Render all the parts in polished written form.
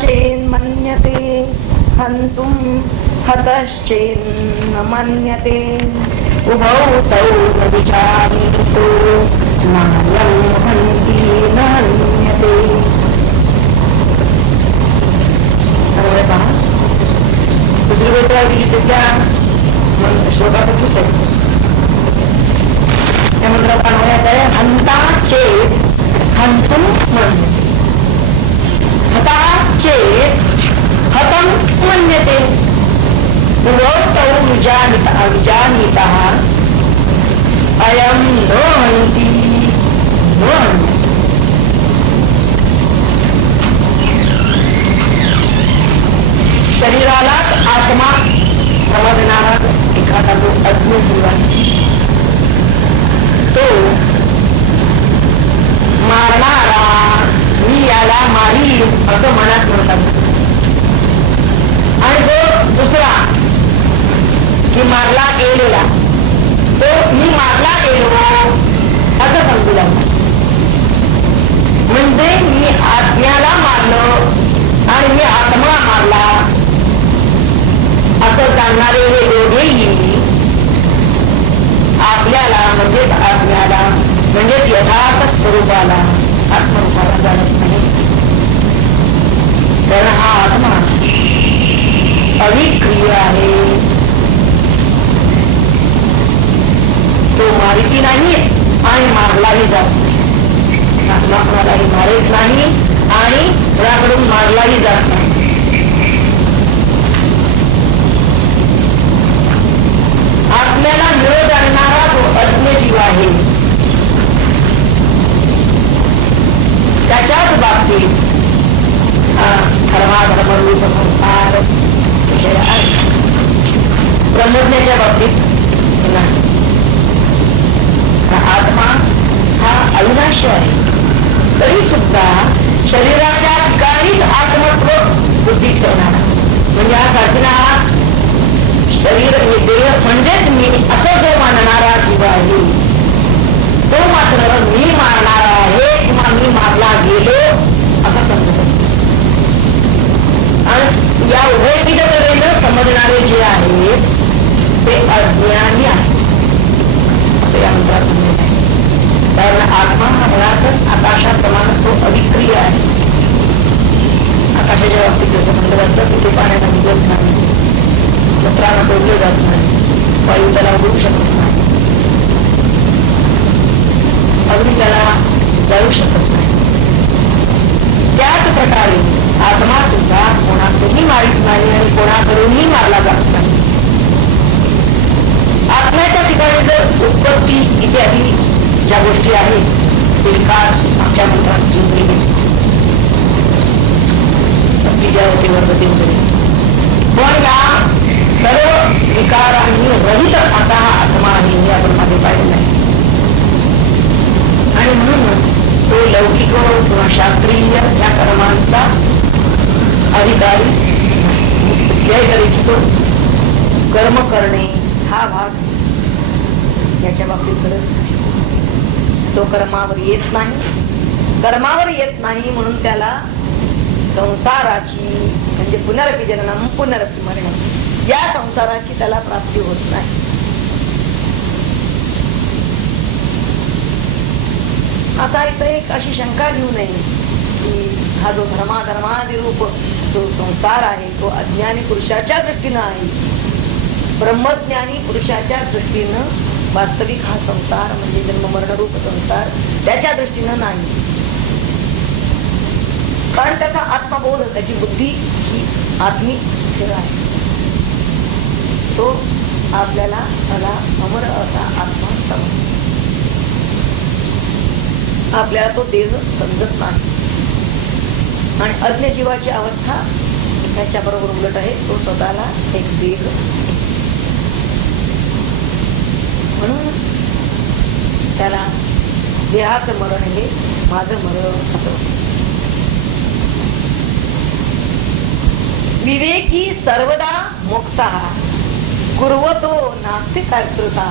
चेन्मन्यते हन्तुं हतश्चेन्न मन्यते उभौ तौ न विजानीतो नायं हन्ति न हन्यते. दुसरी गोष्ट त्या श्लोकातच आहे. त्या मंत्रात म्हणण्यात आहे हंता चेत हंतुं मन्यते हता चेत हतं मन्यते उभौ तौ विजानीतः अयं न हन्ति न हन्यते. शरीरालाच आत्मा समजणारा एखादा जो अज्ञ जीव आहे तो मारणारा मी याला मारील असं मनात म्हणतात. आणि जो दुसरा की मारला गेलेला तो मी मारला गेलो असं समजू लागला. म्हणजे मी आत्म्याला मारलं आणि मी आत्मा मारला असं सांगणारे हे दोघेही आपल्याला म्हणजेच आत्म्याला म्हणजेच यथार्थ स्वरूपाला आत्मरूपाला जाणत नाही. तर हा आत्मा अविक्रिय आहे. तो मारिती नाही आणि मारलाही जात नाही. आत्मा कोणालाही मारत नाही आणि कोणाकडून मारलाही जात नाही. आत्म्याला मिळत आणणारा जो अज्ञ जीव आहे त्याच्याच बाबतीत धर्माधर्मरूप संसार विषय आहे. ब्रह्मज्ञाच्या बाबतीत नाही. आत्मा हा अविनाशी आहे. तरी सुद्धा शरीराच्या ठिकाणीच आत्मत्व बुद्धी ठेवणारा म्हणजे हा साधणारा शरीर हे देह म्हणजेच मी असं जो मानणारा जीव आहे तो मात्र मी मारणारा आहे किंवा मी मारला गेलो असं समजत असतो. आणि या उभयविधतेने समजणारे जे आहेत ते अज्ञानी आहे असं या मंत्रात म्हणण्यात आहे. कारण आत्मा हा मुळातच आकाशाप्रमाणे तो अविक्रिय आहे. आकाशाच्या बाबतीत जसं म्हणलं जातं तिथे पाण्याला भिजत नाही, पत्रानं तोडलं जात नाही, वायू त्याला उडू शकत नाही, अग्नी त्याला जाळू शकत नाही. त्याच प्रकारे आत्मा सुद्धा कोणाकडूनही मारित नाही आणि कोणाकडूनही मारला जात नाही. आत्म्याच्या ठिकाणी जर उत्पत्ती इत्यादी ज्या गोष्टी आहेत ते विकार मागच्या मंत्रात जिंकले गेले अस्तीच्या होते वर्गते वगैरे. पण या सर्व विकारांनी रहित असा हा आत्मा आहे हे आपण मागे पाहिलं नाही. आणि म्हणून तो लौकिक किंवा शास्त्रीय या कर्मांचा अधिकारी तो कर्म करणे हा भाग याच्या बाबतीत करत तो कर्मावर येत नाही. कर्मावर येत नाही म्हणून त्याला संसाराची म्हणजे पुनरपि जननम पुनरपि मरणम या संसाराची त्याला प्राप्ती होत नाही. आता इथं एक अशी शंका घेऊ नये की हा जो धर्माधर्मादी रूप जो संसार आहे तो अज्ञानी पुरुषाच्या दृष्टीनं आहे. ब्रह्मज्ञानी पुरुषाच्या दृष्टीनं वास्तविक हा संसार म्हणजे जन्ममरण रूप संसार त्याच्या दृष्टीनं नाही. कारण त्याचा आत्मबोध त्याची बुद्धी ही आत्मिक स्थिर आहे. तो आपल्याला अमर असा आत्मा समजतो. आपल्याला तो देह समजत नाही. आणि अज्ञ जीवाची अवस्था त्याच्या बरोबर उलट आहे. तो स्वतःला एक देह म्हणून त्याला देहाचं मरण हे माझं मरण असं. विवेकी सर्वदा मुक्ता कुर्वतो नास्ति कर्तृता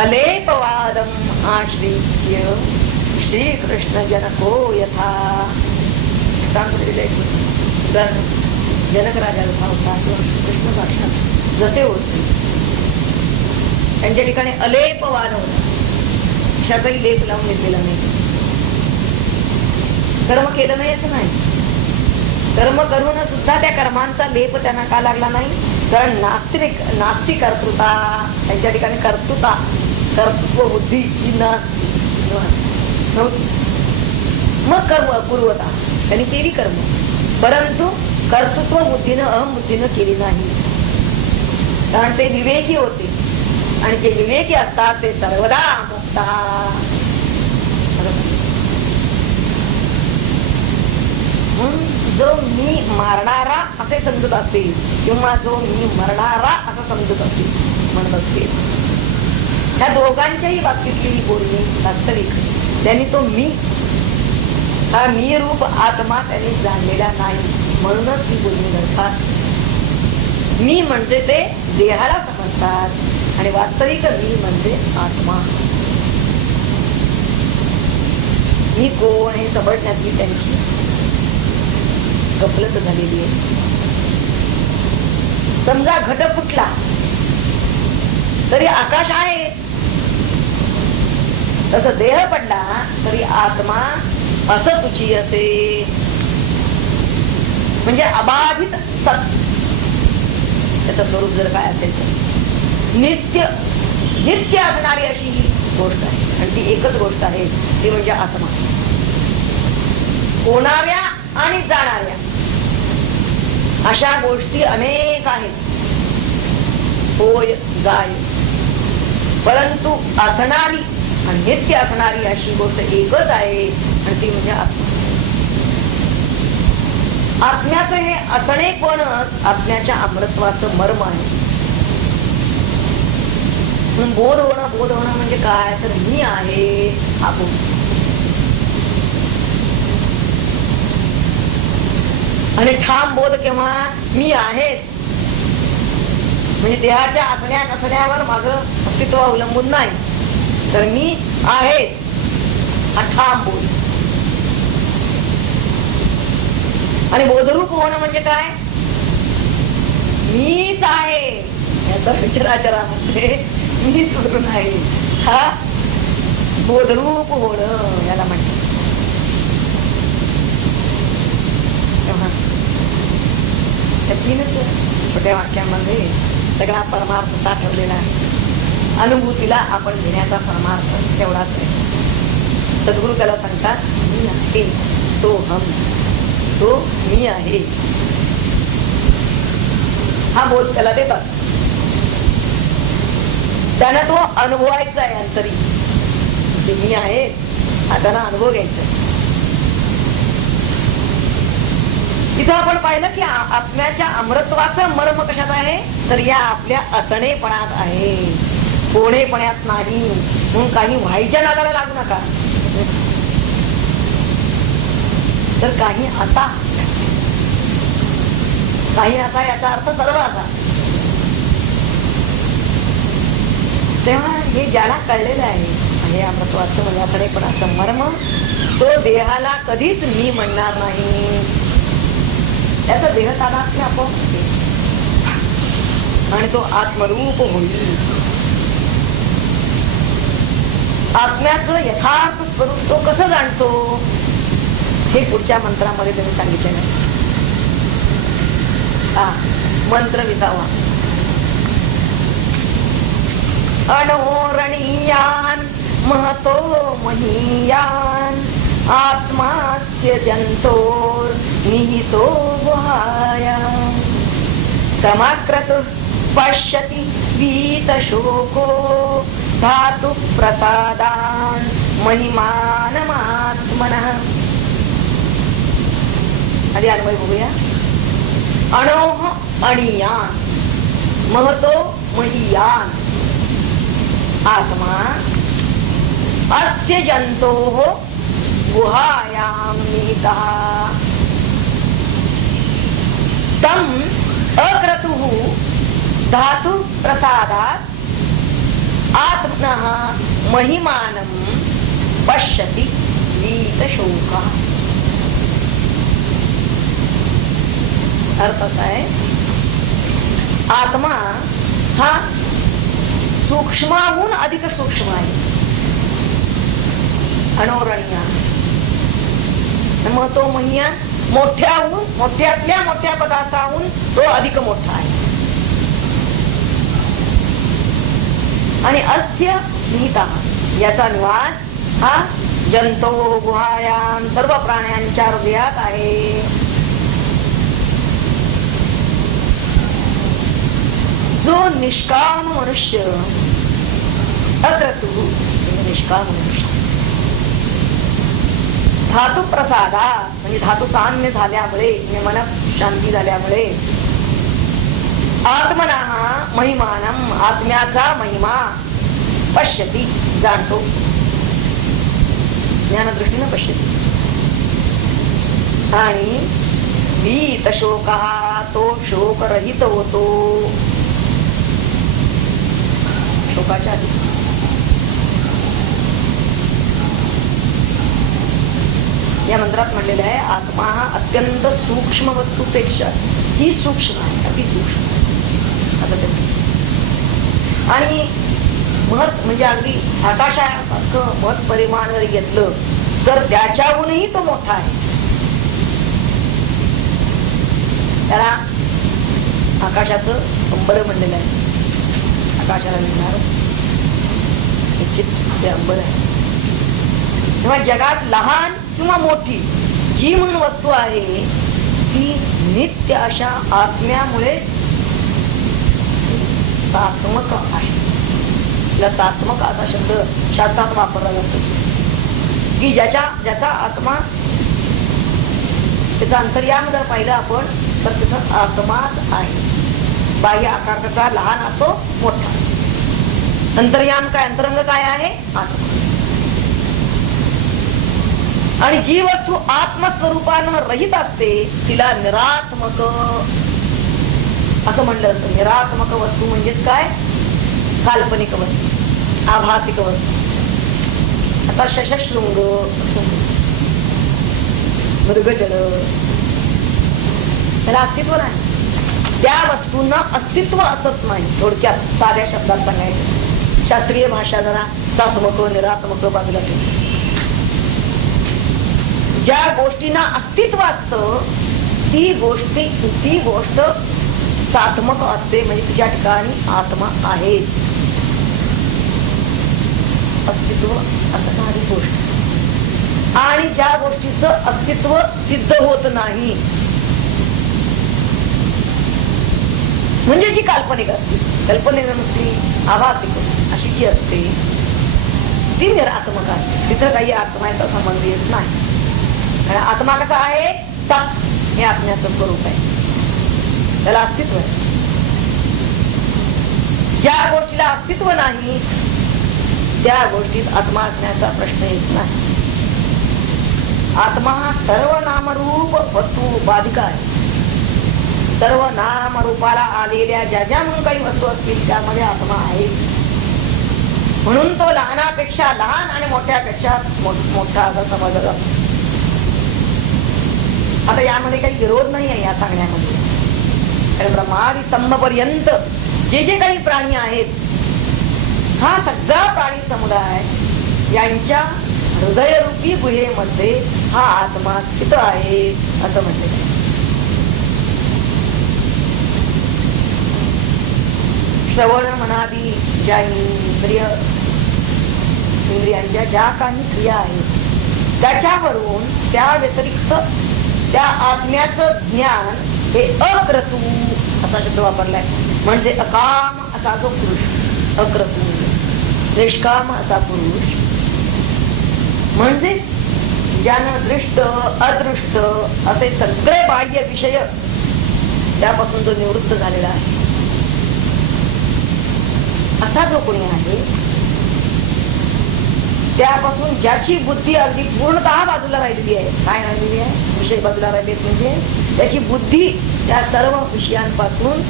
अलेपवादम आश्रित्य श्रीकृष्ण जनको यथा दृष्टांत दिलेले आहेत. तर जनक राजा जसा होता किंवा कृष्ण साक्षात जसे होते त्यांच्या ठिकाणी अलेप वाद होता. कशाचाही लेप लावून घेतलेला नाही. कर्म केलं नाही असं नाही. कर्म करून सुद्धा त्या कर्मांचा लेप त्यांना का लागला नाही? कारण नास्ती कर्तृता, त्यांच्या ठिकाणी कर्तृत्व बुद्धी ही मग कर्म अपूर्वता त्यांनी केली कर्म, परंतु कर्तृत्व बुद्धीनं अहम बुद्धीनं केली नाही. कारण ते विवेकी होते आणि जे विवेकी असतात ते सर्वदा मुक्त. जो मी मारणारा असे समजत असेल किंवा जो मी मरणारा असं समजत असेल म्हणत असेल, ह्या दोघांच्याही बाबतीतली बोलणी वास्तविक त्यांनी तो मी हा मी रूप आत्मा त्यांनी जाणलेला नाही, म्हणूनच ही बोलणी करतात. मी म्हणजे ते देहाला समजतात आणि वास्तविक मी म्हणजे आत्मा. मी कोण हे समजण्याची त्यांची गफलत झालेली आहे. समजा घट फुटला तरी आकाश आहे, तसं देह पडला तरी आत्मा असं तुझी असे. म्हणजे अबाधित सत त्याचं स्वरूप जर काय असेल तर नित्य असणारी अशी ही गोष्ट आहे. आणि ती एकच गोष्ट आहे, ती म्हणजे आत्मा. होणाऱ्या आणि जाणाऱ्या अशा गोष्टी अनेक आहेत, होय जाय, परंतु असणारी आणि नित्य असणारी अशी गोष्ट एकच आहे आणि ती म्हणजे आत्मा. आत्म्याचं हे असणे कोणच आत्म्याच्या अमृतत्वाचं मर्म आहे. बोध होणं म्हणजे काय तर मी आहे आपण. आणि ठाम बोध केव्हा मी आहे, म्हणजे देहाच्या असण्या नसण्यावर माझं अस्तित्व अवलंबून नाही, तर मी आहे हा ठाम बोध. आणि बोधरूप होणं म्हणजे काय? मीच आहे याचा विचाराचरामध्ये मीच करून आहे, हा बोधरूप होणं याला म्हणतात. त्या तीनच छोट्या वाक्यामध्ये सगळा परमार्थ साठवलेला आहे. अनुभूतीला आपण घेण्याचा परमार्थ तेवढाच आहे. सद्गुरु त्याला सांगतात मी आहे, सोहम, तो मी आहे हा बोध त्याला देतात. त्यांना तो अनुभवायचा आहे अंतरी, जे मी आहे हा त्यांना अनुभव घ्यायचा. इथं आपण पाहिलं की आत्म्याच्या अमृतत्वाचं मर्म कशात आहे, तर या आपल्या असणेपणात आहे, कोणेपणात नाही. म्हणून काही व्हायच्या नादाला लागू नका. तर काही असा याचा अर्थ सर्व असा. तेव्हा हे ज्याला कळलेलं आहे हे अमृतत्वाचं म्हणजे असणेपणाचं मर्म, तो देहाला कधीच मी म्हणणार नाही. त्याचा देह तादात्म्य आपोआप होते आणि तो आत्मरूप होईल. आत्म्याचं यथार्थ स्वरूप तो कसं जाणतो हे पुढच्या मंत्रामध्ये त्यांनी सांगितलेलं आहे. मंत्र 20वा. अणोरणीयान महतो महीयान आत्मास्य जंतोर निहितो गुहायां समाक्रतु पश्यति वीत शोको धातु प्रसादान महिमानमात्मनः. आधी अन्वय बघूया. अणोह अणीयान महतो महीयान आत्मा अस्य जंतोः गुहायां निहितः तम अक्रतुः धातु प्रसादात् आत्मनः महिमानं पश्यति वीतशोकः. अर्थ असा आहे, आत्मा हा सूक्ष्माहून अधिक सूक्ष्म आहे, अणोरणीय. मग तो महिया मोठ्याहून, मोठ्यातल्या मोठ्या पदार्थाहून तो अधिक मोठा आहे. आणि अस्य निहिता, याचा निवास हा जंतो गुहायाम सर्व प्राण्यांच्या हृदयात आहे. जो निष्काम मनुष्य, अक्रतु निष्काम मनुष्य, धातू प्रसादा म्हणजे धातू साम्य झाल्यामुळे, मन शांती झाल्यामुळे, आत्मना महिमानम आत्म्याचा महिमा पश्यती जाणतो, ज्ञानदृष्टीने पश्यती. आणि वीत शोका, तो शोकरहित होतो. शोकाच्या आधी या मंत्रात म्हणलेलं आहे, आत्मा हा अत्यंत सूक्ष्म वस्तूपेक्षा ही सूक्ष्म आहे, अतिसूक्ष्म. आणि महत् म्हणजे अगदी आकाशासारखं महत् परिमाण जरी घेतलं तर त्याच्याहूनही तो मोठा आहे. त्याला आकाशाचं अंबर म्हणलेलं आहे. आकाशाला मिळणार निश्चित ते अंबर आहे. तेव्हा जगात लहान किंवा मोठी जी म्हणून वस्तू आहे ती नित्य अशा आत्म्यामुळे सात्मक आहे. सात्मक असा शब्द शास्त्रात वापरला जातो की ज्याचा आत्मा, त्याचा अंतर्याम जर पाहिलं आपण तर त्याचा आत्माच आहे. बाह्य आकार त्याचा लहान असो मोठा, अंतर्याम काय, अंतरंग काय आहे, आत्मा. आणि जी वस्तू आत्मस्वरूपानं रहित असते तिला निरात्मक असं म्हणलं जातं. निरात्मक वस्तू म्हणजेच काय, काल्पनिक वस्तू, आभासिक वस्तू. आता शशशृंग, मृगजल, त्याला अस्तित्व नाही. त्या वस्तूंना अस्तित्व असत नाही. थोडक्यात साध्या शब्दात सांगायचं, शास्त्रीय भाषा जरा सात्मक निरात्मक बाजूला ठेवली. ज्या गोष्टींना अस्तित्व असतं ती गोष्ट सात्मक असते, म्हणजे तिच्या ठिकाणी आत्मा आहे, अस्तित्व असणारी गोष्ट. आणि ज्या गोष्टीचं अस्तित्व सिद्ध होत नाही म्हणजे जी काल्पनिक असते, कल्पनेनं नुसती आभासिक अशी जी असते ती निरात्मक असते. तिथं काही आत्म्याचा संबंध येत नाही. कारण आत्मा कसा आहे, सत हे आत्म्याचं स्वरूप आहे, त्याला अस्तित्व आहे. ज्या गोष्टीला अस्तित्व नाही त्या गोष्टीत आत्मा असण्याचा प्रश्न येत नाही. आत्मा हा सर्व नामरूप वस्तू बाधिका आहे. सर्व नामरूपाला आलेल्या ज्या ज्या म्हणून काही वस्तू असतील त्यामध्ये आत्मा आहे. म्हणून तो लहानापेक्षा लहान आणि मोठ्यापेक्षा मोठा असा समजला जातो. आता यामध्ये काही विरोध नाही आहे या सांगण्यामध्ये. कारण ब्रह्मादी स्तंभपर्यंत जे जे काही प्राणी आहेत हा सगळा प्राणी समुदाय यांच्या हृदयरूपी गुहेमध्ये हा आत्मा स्थित आहे असं म्हणते. श्रवण मनादी ज्या इंद्रियांच्या ज्या काही क्रिया आहेत त्याच्यावरून त्या व्यतिरिक्त त्या आत्म्याचं ज्ञान हे अक्रतू असा शब्द वापरलाय. म्हणजे अकाम असा जो पुरुष, अक्रतू निष्काम असा पुरुष म्हणजे ज्यानं दृष्ट अदृष्ट असे सगळे बाह्य विषय त्यापासून जो निवृत्त झालेला आहे असा जो कोणी आहे त्यापासून ज्याची बुद्धी अगदी पूर्णतः बाजूला राहिलेली आहे. काय राहिलेली आहे, विषय बाजूला राहिलेत म्हणजे त्याची बुद्धी त्या सर्व विषयांपासून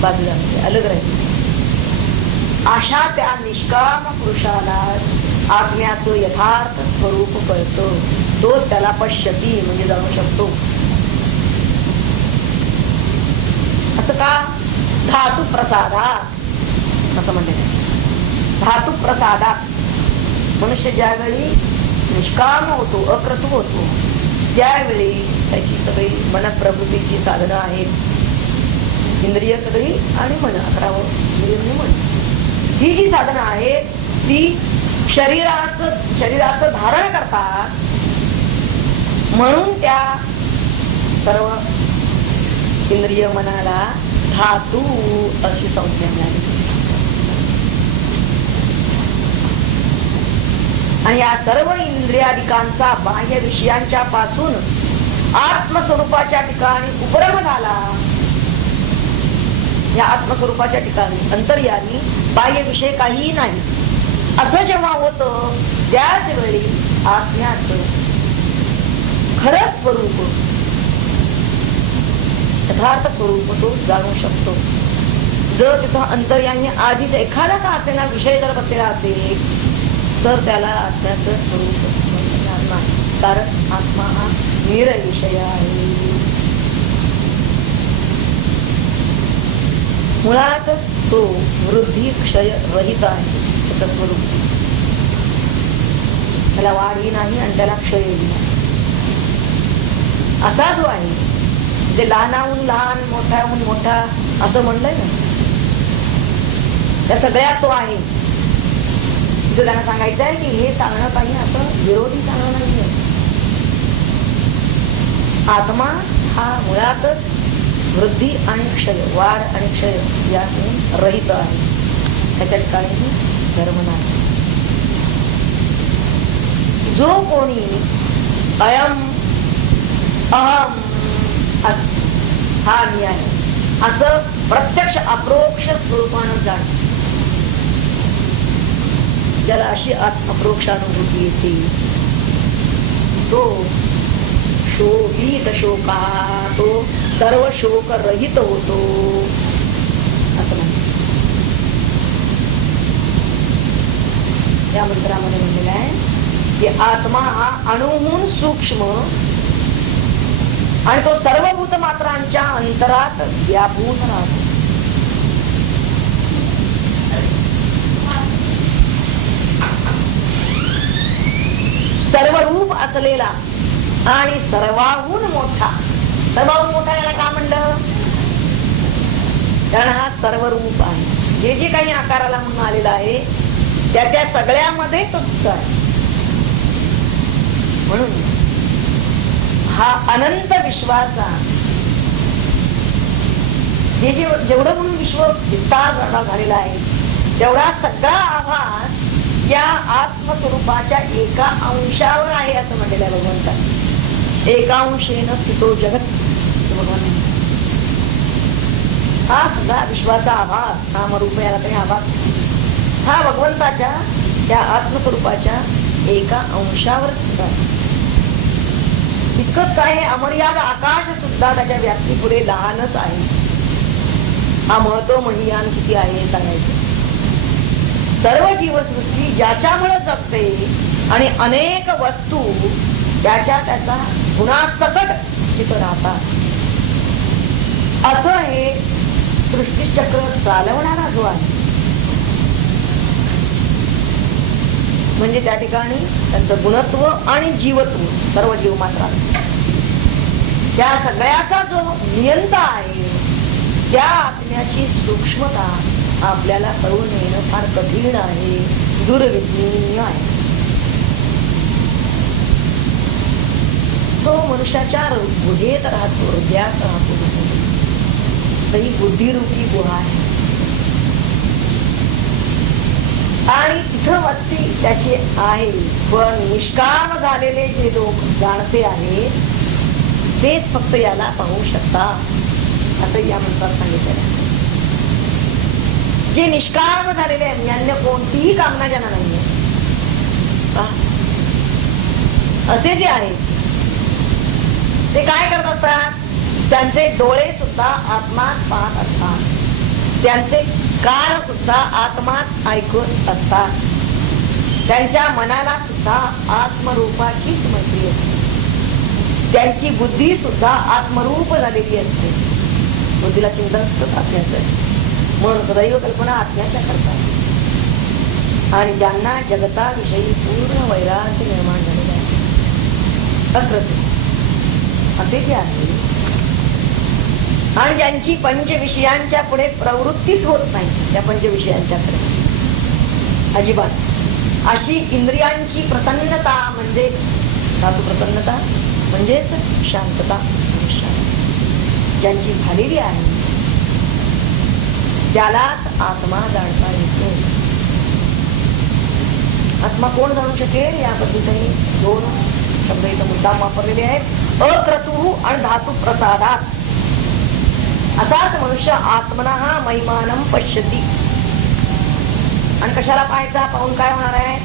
बाजूला राहिली, अलग राहिली. अशा त्या निष्काम पुरुषाला आत्म्याचं यथार्थ स्वरूप कळतं. तोच त्याला पश्यती म्हणजे जाणू शकतो. कसं का? धातू प्रसादात असं म्हणते. धातू प्रसादात मनुष्य ज्यावेळी निष्काम होतो, अक्रतू होतो, त्यावेळी त्याची सगळी मनप्रवृत्तीची साधनं आहेत, इंद्रिय सगळी आणि मन 11 इंद्रिय मन, ही जी साधनं आहेत ती शरीराचं धारण करतात. म्हणून त्या सर्व इंद्रिय मनाला धातू अशी संज्ञा मिळाली. आणि या सर्व इंद्रियाधिकांचा बाह्य विषयांच्या पासून आत्मस्वरूपाच्या ठिकाणी उपरम झाला. या आत्मस्वरूपाच्या ठिकाणी अंतर्यामी बाह्य विषय काहीही नाही असं जेव्हा होतं, त्याच वेळी आत्म्याचं खरंच स्वरूप, यथार्थ स्वरूप तो जाणू शकतो. जर तिथं अंतर्यामी आधीच एखादा का असेना विषय जर बसलेला असेल तर त्याला आत्म्याचं स्वरूप समजणार नाही. कारण आत्मा हा निरविषय आहे. मुळातच तो वृद्धी क्षय रहित आहे. त्याचं स्वरूप त्याला वाढही नाही आणि त्याला क्षयही नाही. असा जो आहे जे लहानाहून लहान मोठ्याहून मोठा असं म्हणलंय ना, त्या सगळ्यात तो आहे. त्यांना सांगायचं आहे की हे सांगणं काही असं विरोधी सांगणं नाहीये. आत्मा हा मुळातच वृद्धी आणि क्षय, वाढ आणि क्षय यातून रहित आहे. त्याच्या ठिकाणी धर्म नाही. जो कोणी अयम अहम हा मी आहे असं प्रत्यक्ष अप्रोक्ष स्वरूपानं जाणतं, ज्याला अशी अप्रोक्ष अनुभूती येते, तो शोभित शोका, तो सर्व शोक रहित होतो असं म्हणतात. या मंत्रामध्ये म्हणलेलं आहे की आत्मा हा अणुहून सूक्ष्म आणि तो सर्वभूत मात्रांच्या अंतरात व्यापून राहतो. सर्व रूप असलेला आणि सर्वाहून मोठा. सर्वाहून मोठा याला का म्हणलं? कारण हा सर्व रूप आहे. जे जे काही आकाराला म्हणून आलेला आहे त्या त्या सगळ्यामध्ये तो आहे. म्हणून हा अनंत विश्वाचा जे जे जेवढं म्हणून विश्व विस्तार झालेला आहे तेवढा सगळा आभास या आत्मस्वरूपाच्या एका अंशावर आहे असं म्हटलेलं आहे भगवंताने. एकांशेन स्थितो जगत भगवान. हा सगळा विश्वाचा आभास, नामरूप याला तरी आभास, हा भगवंताच्या त्या आत्मस्वरूपाच्या एका अंशावर स्थित आहे. इतकंच काय, अमर्याद आकाश सुद्धा त्याच्या व्याप्तीपुढे लहानच आहे. हा महत्व महियान किती आहे सांगायचं. सर्व जीवसृष्टी ज्याच्यामुळे जगते आणि अनेक वस्तू त्याच्या त्याचा गुणासकट तिथं राहतात. असं हे सृष्टीचक्र चालवणारा जो आहे, म्हणजे त्या ठिकाणी त्यांचं गुणत्व आणि जीवत्व, सर्व जीव मात्र त्या सगळ्याचा जो नियंता आहे, त्या आत्म्याची सूक्ष्मता आपल्याला कळून येणं फार कठीण आहे, दुर्विज्ञनीय आहे. तो मनुष्याच्या गुहेत राहतो, हृदयात राहतो. ही बुद्धिरूपी गुहा आहे आणि तिथं वस्ती त्याची आहे. पण निष्काम झालेले जे लोक जाणते आहेत तेच फक्त याला पाहू शकतात असं या मंत्रात सांगितलेलं. जे निष्काम झालेले आहे, अन्य कोणतीही कामना ज्यांना नाहीये, असे जे आहेत ते काय करत असतात? त्यांचे डोळे सुद्धा आत्मात पाहत असतात, त्यांचे कान सुद्धा आत्मात ऐकत असतात, त्यांच्या मनाला सुद्धा आत्मरूपाचीच माहिती असते, त्यांची बुद्धी सुद्धा आत्मरूप झालेली असते. बुद्धीला चिंतन सतत आत्म्याचं आहे. मन सदैव कल्पना आत्म्याच्या करतात. आणि ज्यांना जगताविषयी पूर्ण वैराग्य निर्माण झालेलं आहे, अकृती असे जे आहे, आणि ज्यांची पंचविषयांच्या पुढे प्रवृत्तीच होत नाही, त्या पंचविषयांच्याकडे अजिबात, अशी इंद्रियांची प्रसन्नता म्हणजे धातू प्रसन्नता म्हणजेच शांतता, ज्यांची झालेली आहे त्यालाच आत्मा जाणता येतो. आत्मा कोण जाणू शकेल? या पद्धतीने दोन शब्द इथं मुद्दाम वापरलेले आहेत, अक्रतु आणि धातू प्रसादात. असाच मनुष्य आत्मना महिमानं पश्यती. आणि कशाला पाहायचा? पाहून काय होणार आहे?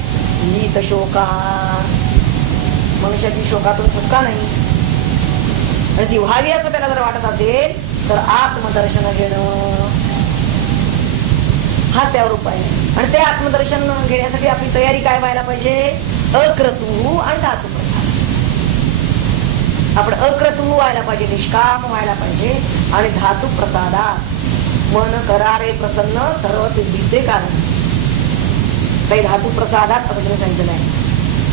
नीत शोका, मनुष्याची शोकातून सुटका नाही. आणि ती व्हावी असं त्याला जर वाटत असेल तर आत्मदर्शन घेणं हा त्यावर उपाय आहे. आणि ते आत्मदर्शन घेण्यासाठी आपली तयारी काय व्हायला पाहिजे? अक्रतु आणि धातू प्रसाद. आपण अक्रतु व्हायला पाहिजे, निष्काम व्हायला पाहिजे. आणि धातू प्रसादात मन करारे प्रसन्न सर्व सिद्धीचे कारण. काही धातू प्रसादात असं सांगितलेलं आहे.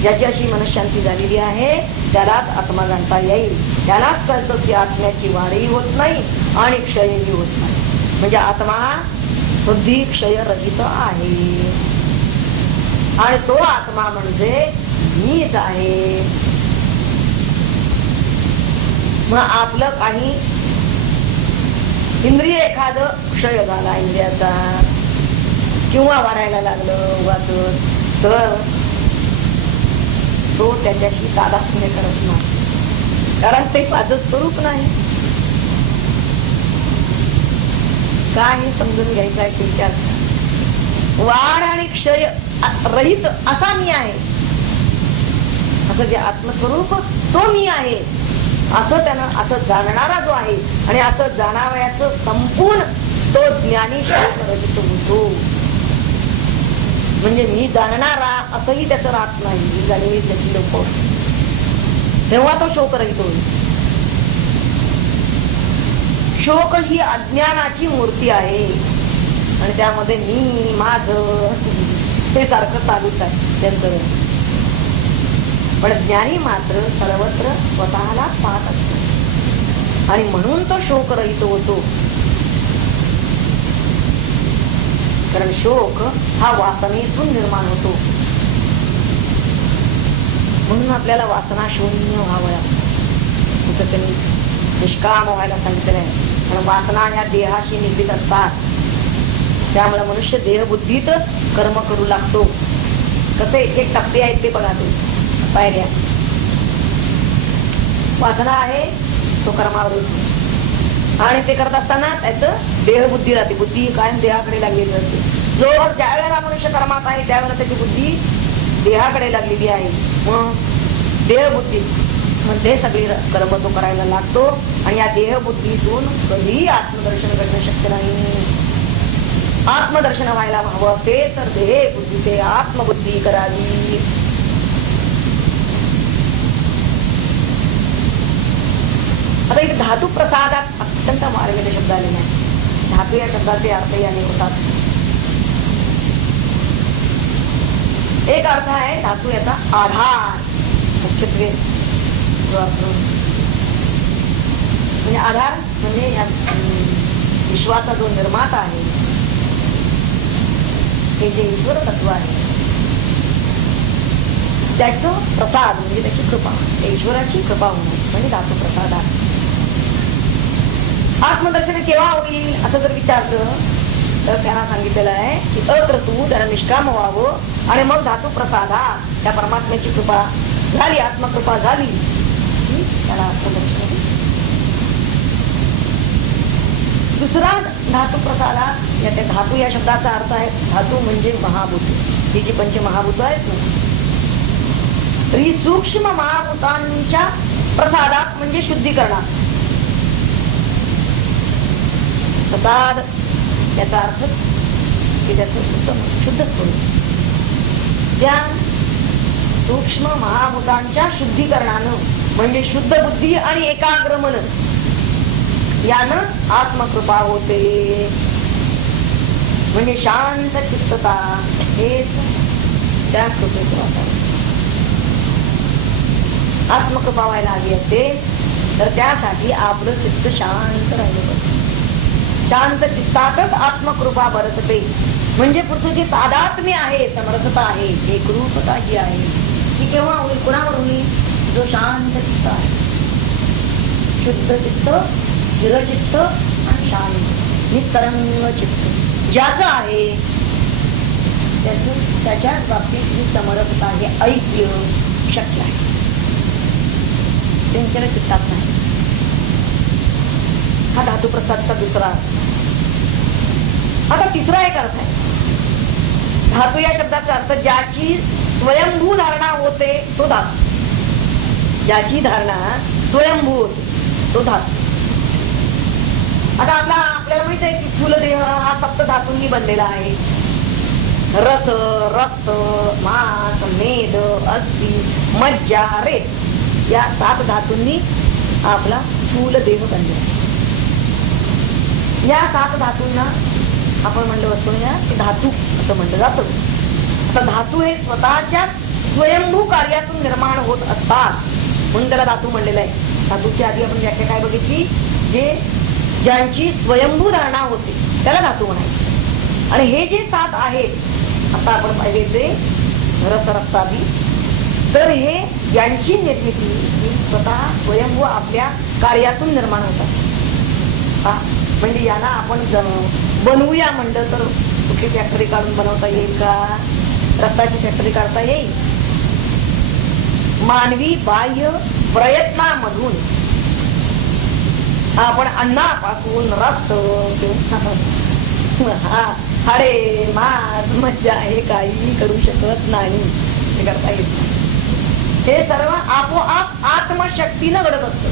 ज्याची अशी मनशांती झालेली आहे त्यालाच आत्मा जाणता येईल. त्यालाच कळतं की आत्म्याची वाढही होत नाही आणि क्षयही होत नाही. म्हणजे आत्मा बुद्धी क्षयरहित आहे. आणि तो आत्मा म्हणजे मीच आहे. मग आपलं काही इंद्रिय एखादं क्षय झाला इंद्रियाचा किंवा वारायला लागलं वाचत, तर तो त्याच्याशी तादात्म्य करत नाही, कारण ते माझं स्वरूप नाही. काय हे समजून घ्यायचं आहे तुमच्या? वाढ आणि क्षय रहित असा मी आहे, असं जे आत्मस्वरूप तो मी आहे असं त्यानं असं जाणणारा जो आहे आणि असं जाणावयाचं संपूर्ण तो ज्ञानी रहित होतो. म्हणजे मी जाणणारा असंही त्याचं राहत नाही. मी जाणीव त्याची लोक, तेव्हा तो शोकरहित होईल. शोक ही अज्ञानाची मूर्ती आहे आणि त्यामध्ये मी माझं हे सारखं चालूच आहे त्यांचं. पण ज्ञानी मात्र सर्वत्र स्वतःला पाहत असतो आणि म्हणून तो शोकरहित होतो. कारण शोक हा वासनेतून निर्माण होतो. म्हणून आपल्याला वासना शून्य व्हावं, कुठं तरी निष्काम व्हायला सांगितलं आहे. कारण वासना ह्या देहाशी निगडीत असतात. त्यामुळे मनुष्य देहबुद्धीत कर्म करू लागतो. कसे एक एक टप्पे आहेत ते बघा. तुम्ही पायऱ्या, वासना आहे तो कर्मावर येतो आणि ते करत असताना त्याचं देहबुद्धी राहते. बुद्धी कायम देहाकडे लागलेली असते. जो ज्या वेळेला मनुष्य कर्मात आहे त्यावेळेला त्याची बुद्धी देहाकडे लागलेली आहे. मग देहबुद्धी मध्ये सगळी कर्म तो करायला लागतो आणि या देहबुद्धीतून कधीही आत्मदर्शन घडणं शक्य नाही. आत्मदर्शन व्हायला हवं असेल तर देह बुद्धीचे आत्मबुद्धी करावी. आता इथे धातू प्रसादात अत्यंत मार्मिक शब्द आलेला आहे. धातू या शब्दाचे अर्थही अनेक होतात. एक अर्थ आहे धातू याचा आधार, मुख्यत्वे जो आपण म्हणजे आधार म्हणजे या विश्वाचा जो निर्माता आहे हे जे ईश्वर तत्व आहे त्याचं प्रसाद म्हणजे त्याची कृपा, ईश्वराची कृपा होणं म्हणजे धातू प्रसादात. आत्मदर्शन केव्हा होईल असं जर विचारलं तर त्यांना सांगितलेलं आहे की अक्रतू त्याला निष्काम व्हावं आणि मग धातू प्रसादात त्या परमात्म्याची कृपा झाली, आत्मकृपा झाली त्याला आत्मदर्शन. दुसरा धातू प्रसादात या त्या धातू या शब्दाचा अर्थ आहे धातू म्हणजे महाभूत. ही जी पंचमहाभूत आहेत ना, तर ही सूक्ष्म महाभूतांच्या प्रसादात म्हणजे शुद्धीकरणात. प्रसाद याचा अर्थ की त्याचं शुद्ध स्वरूप. त्या सूक्ष्म महाभूतांच्या शुद्धीकरणानं म्हणजे शुद्ध बुद्धी आणि एकाग्र मन यानं आत्मकृपा होते. म्हणजे शांत चित्तता हेच त्या कृपेचं वातावरण. आत्मकृपा व्हायला हवी असते तर त्यासाठी आपलं चित्त शांत राहिलं पाहिजे. शांत चित्तातच आत्मकृपा बरसते. म्हणजे पुढचं जे तादात्म्य आहे, समरसता आहे, एकरूपता ही आहे ती केव्हा होईल, कुणावर होईल? जो शांत चित्त आहे, शुद्ध चित्त, स्थिर चित्त आणि शांत निस्तरंग चित्त ज्याचं आहे त्याच्याच बाबतीत जी समरसता आहे, ऐक्य शक्य आहे. त्यांच्या चित्तात नाही. हा धातू प्रसादचा दुसरा. आता तिसरा एक अर्थ आहे. धातू या शब्दाचा अर्थ ज्याची स्वयंभू धारणा होते तो धातू. ज्याची धारणा स्वयंभू होते तो धातू. आता आपल्याला माहित आहे की स्थूल देह हा सप्त धातूंनी बनलेला आहे. रस, रक्त, मांस, मेद, अस्थि, मज्जा, रेत या 7 धातूंनी आपला स्थूल देह बनलेला आहे. या 7 धातूंना आपण म्हणलं वस्तूंना की धातू असं म्हणलं जातं. आता धातू हे स्वतःच्या स्वयंभू कार्यातून निर्माण होत असतात म्हणून त्याला धातू म्हणलेलं आहे. धातूची आधी आपण व्याख्या काय बघितली? ज्यांची स्वयंभू धारणा होते त्याला धातू म्हणायचं. आणि हे जे 7 आहेत आता आपण पाहिले ते रस, रक्तादी, तर हे यांची निर्मिती स्वतः स्वयंभू आपल्या कार्यातून निर्माण होतात. म्हणजे याला आपण बनवूया म्हणलं तर कुठली फॅक्टरी काढून बनवता येईल का? रक्ताची फॅक्टरी काढता येईल? मानवी बाह्य प्रयत्नामधून आपण अन्नापासून रक्त, हाडे, मांस, मज्जा हे काही करू शकत नाही. हे करता येत नाही. हे सर्व आपोआप आत्मशक्तीनं घडत असतं.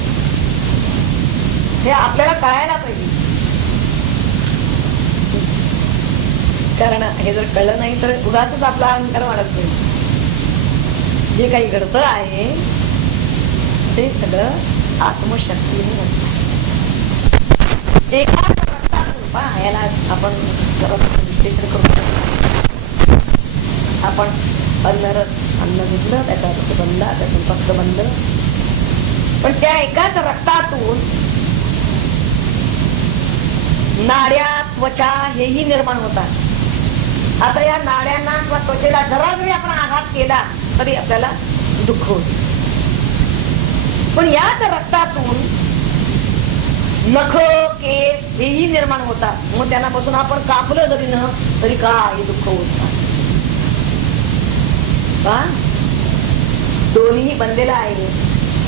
हे आपल्याला कळायला पाहिजे. कारण हे जर कळलं नाही तर उगाचच आपला अहंकार वाढत नाही. जे काही घडतं आहे ते सगळं आत्मशक्तीने घडतं. एका याला आपण विश्लेषण करू शकतो. आपण अन्न घेतलं, त्याचा रक्त बंद, त्यातून फक्त बंद, पण त्या एकाच रक्तातून नाड्या, त्वचा हेही निर्माण होतात. आता या नाड्यांना किंवा त्वचेला जरा जरी आपण आघात केला तरी आपल्याला दुःख होते. पण याच रक्तातून नख, केस हेही निर्माण होतात. मग त्यांनापासून आपण कापलं जरी न तरी काय दुःख होत नाही. दोन्ही बनलेलं आहे.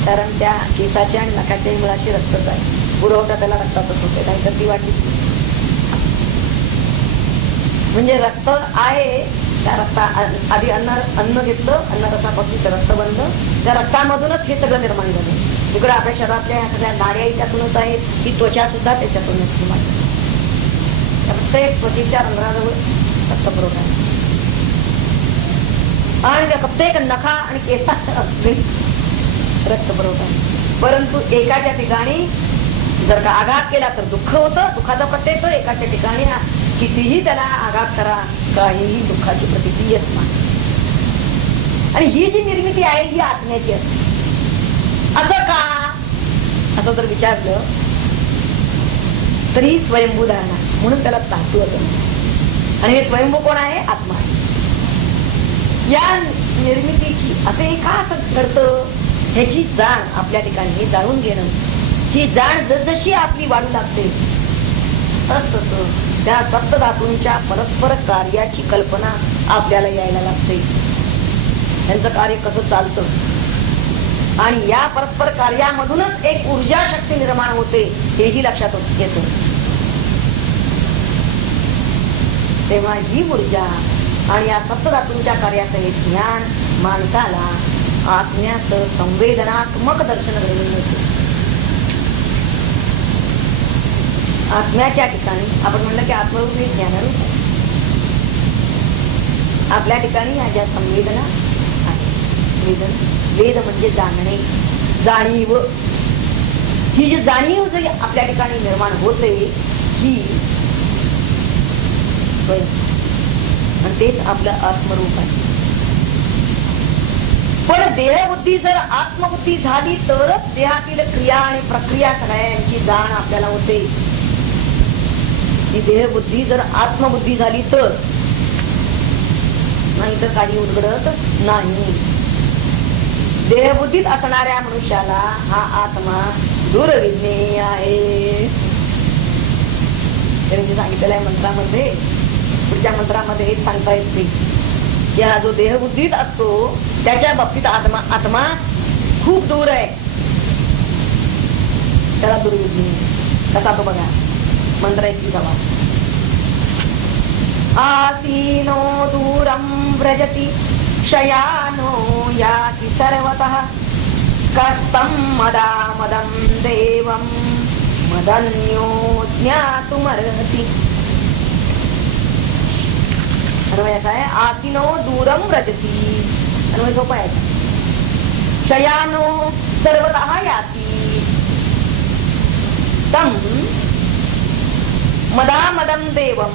कारण त्या केसाच्या आणि नखाच्याही मुळाशी रक्तच आहे. पुरवठा त्याला रक्तातच होते, नाहीतर ती वाटली. म्हणजे रक्त आहे त्या रक्ता आधी अन्न घेतलं, अन्न रसापासून ते रक्त बनलं, त्या रक्तामधूनच हे सगळं निर्माण झालं. इकडे आपल्या शरीरातल्या ह्या सगळ्या नाड्याही त्यातूनच आहेत, ही त्वचा सुद्धा त्याच्यातूनच निर्माण. प्रत्येक त्वचेच्या रंध्राजवळ रक्तपुरवठा आहे आणि त्या प्रत्येक नखा आणि केसात रक्तपुरवठा आहे. परंतु एकाच्या ठिकाणी जर का आघात केला तर दुःख होतं, दुःखाचा प्रत्यय येतो. एकाच्या ठिकाणी कितीही त्याला आघात करा, काहीही दुःखाची प्रतिक्रिया येत नाही. आणि ही जी निर्मिती आहे ही आत्म्याची असते. असं का असं जर विचारलं तरी स्वयंभू धारणा म्हणून त्याला धातू असं. आणि हे स्वयंभू कोण आहे? आत्मा आहे. या निर्मितीची असे का घडतं ह्याची जाण आपल्या ठिकाणी जाणून घेणं. ही जाण जसजशी आपली वाढू लागते तसतसं त्या सप्तधातूंच्या परस्पर कार्याची कल्पना आपल्याला यायला लागते. त्यांचं कार्य कसं चालतं आणि या परस्पर कार्यामधूनच एक ऊर्जा शक्ती निर्माण होते हेही लक्षात येतं. तेव्हा ही ऊर्जा आणि या सप्तधातूंच्या कार्याचं हे ज्ञान माणसाला आत्म्याचं संवेदनात्मक दर्शन घडवून मिळते. आत्म्याच्या ठिकाणी आपण म्हणलं की आत्मरूप हे ज्ञानरूप आहे. आपल्या ठिकाणी ह्या ज्या संवेदना आहे, वेद म्हणजे जाणणे, जाणीव, ही जी जाणीव जरी आपल्या ठिकाणी निर्माण होते ही स्वयं, आणि तेच आपलं आत्मरूप आहे. पण देहबुद्धी जर आत्मबुद्धी झाली तरच देहातील क्रिया आणि प्रक्रिया सगळ्यांची जाण आपल्याला होते. ही देहबुद्धी जर आत्मबुद्धी झाली तर, नाही तर काही उलगडत नाही. देहबुद्धीत असणाऱ्या मनुष्याला हा आत्मा दुर्विज्ञेय आहे. त्यांनी सांगितलेलं आहे मंत्रामध्ये. पुढच्या मंत्रामध्ये हेच सांगता येते की हा जो देहबुद्धीत असतो त्याच्या बाबतीत आत्मा खूप दूर आहे. त्याला दुर्विज्ञेय कसा तो बघा. मंत्र ऐकली जावा. आसीनो दूरं व्रजति शयानो याति सर्वतः कस्तं मदामदं देवं मदन्यो ज्ञातुमर्हति. अन्वयाचा आहे आसीनो दूरं व्रजति. अन्वय सोपा आहे. शयानो सर्वतः याति तं मदामदं देवं